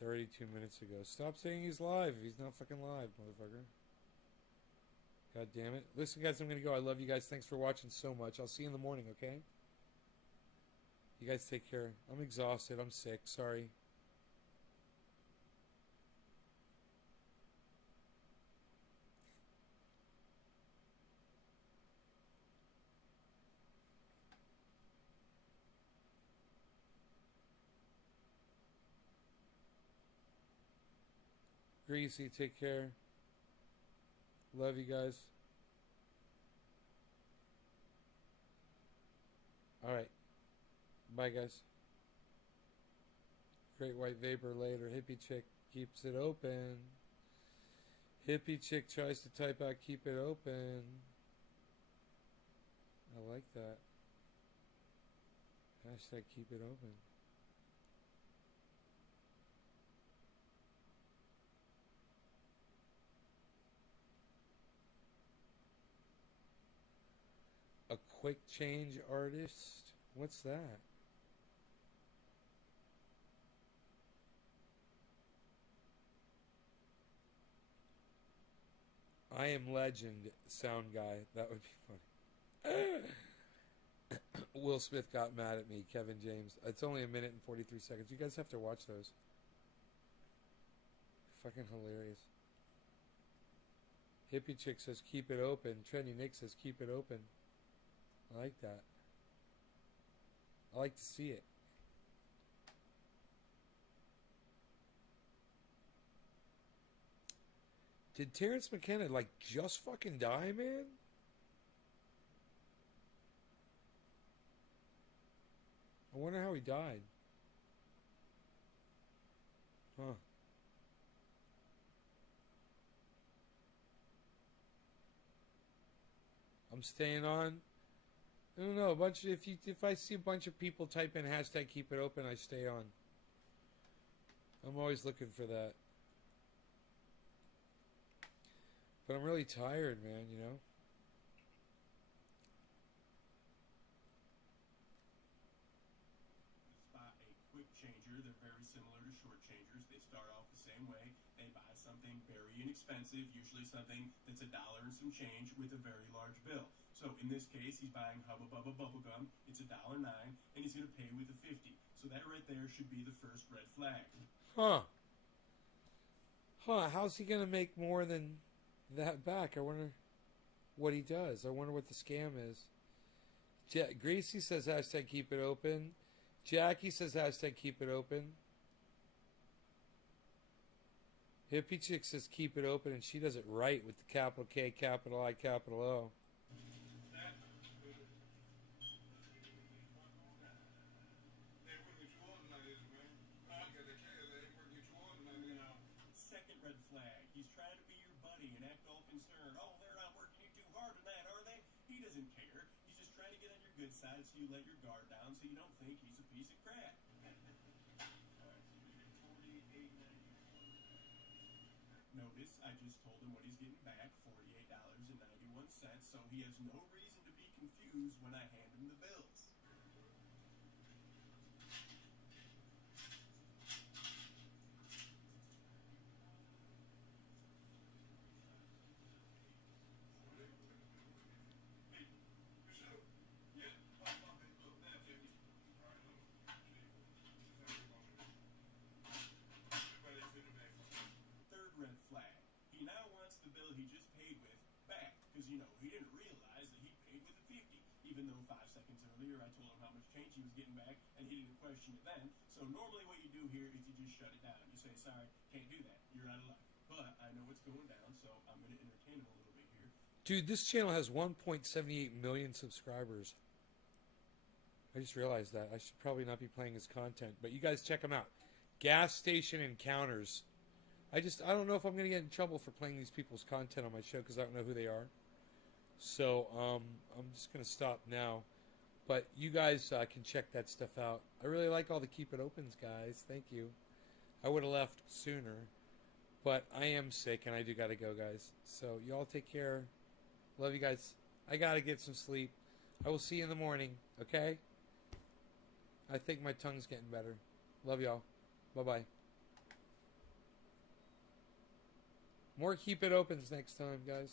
"32 minutes ago." Stop saying he's live. He's not fucking live, motherfucker. God damn it. Listen, guys, I'm going to go. I love you guys. Thanks for watching so much. I'll see you in the morning, okay? You guys take care. I'm exhausted. I'm sick. Sorry. Greasy, take care. Love you guys. Alright. Bye, guys. Great White Vapor later. Hippie chick keeps it open. Hippie chick tries to type out keep it open. I like that. Hashtag keep it open. A quick change artist? What's that? I am legend, sound guy. That would be funny. Will Smith got mad at me, Kevin James. It's only 1 minute and 43 seconds. You guys have to watch those. Fucking hilarious. Hippie chick says keep it open. Trendy Nick says keep it open. I like that. I like to see it. Did Terrence McKenna like just fucking die, man? I wonder how he died. Huh. I'm staying on. I don't know. If I see a bunch of people type in hashtag keep it open, I stay on. I'm always looking for that. But I'm really tired, man, you know? Spot a quick changer. They're very similar to short changers. They start off the same way. They buy something very inexpensive, usually something that's $1 and some change with a very large bill. So in this case, he's buying Hubba Bubba bubblegum. It's $1.09, and he's going to pay with a 50. So that right there should be the first red flag. Huh. How's he going to make more than that back? I wonder what he does. I wonder what the scam is. Gracie says hashtag keep it open. Jackie says hashtag keep it open. Hippie chick says keep it open, and she does it right with the capital K, capital I, capital O. good side so you let your guard down so you don't think he's a piece of crap. Notice I just told him what he's getting back, $48.91, so he has no reason to be confused when I hand him the bills. Third red flag. He now wants the bill he just paid with back, because, he didn't realize that he paid with a 50, even though 5 seconds earlier I told him how much change he was getting back, and he didn't question it then. So normally what you do here is you just shut it down. You say, sorry, can't do that. You're out of luck. But I know what's going down, so I'm going to entertain him a little bit here. Dude, this channel has 1.78 million subscribers. I just realized that. I should probably not be playing his content, but you guys check him out. Gas Station Encounters. I don't know if I'm going to get in trouble for playing these people's content on my show because I don't know who they are. So, I'm just going to stop now. But you guys can check that stuff out. I really like all the Keep It Opens, guys. Thank you. I would have left sooner. But I am sick and I do got to go, guys. So, y'all take care. Love you guys. I got to get some sleep. I will see you in the morning, okay? I think my tongue's getting better. Love y'all. Bye-bye. More Keep It Opens next time, guys.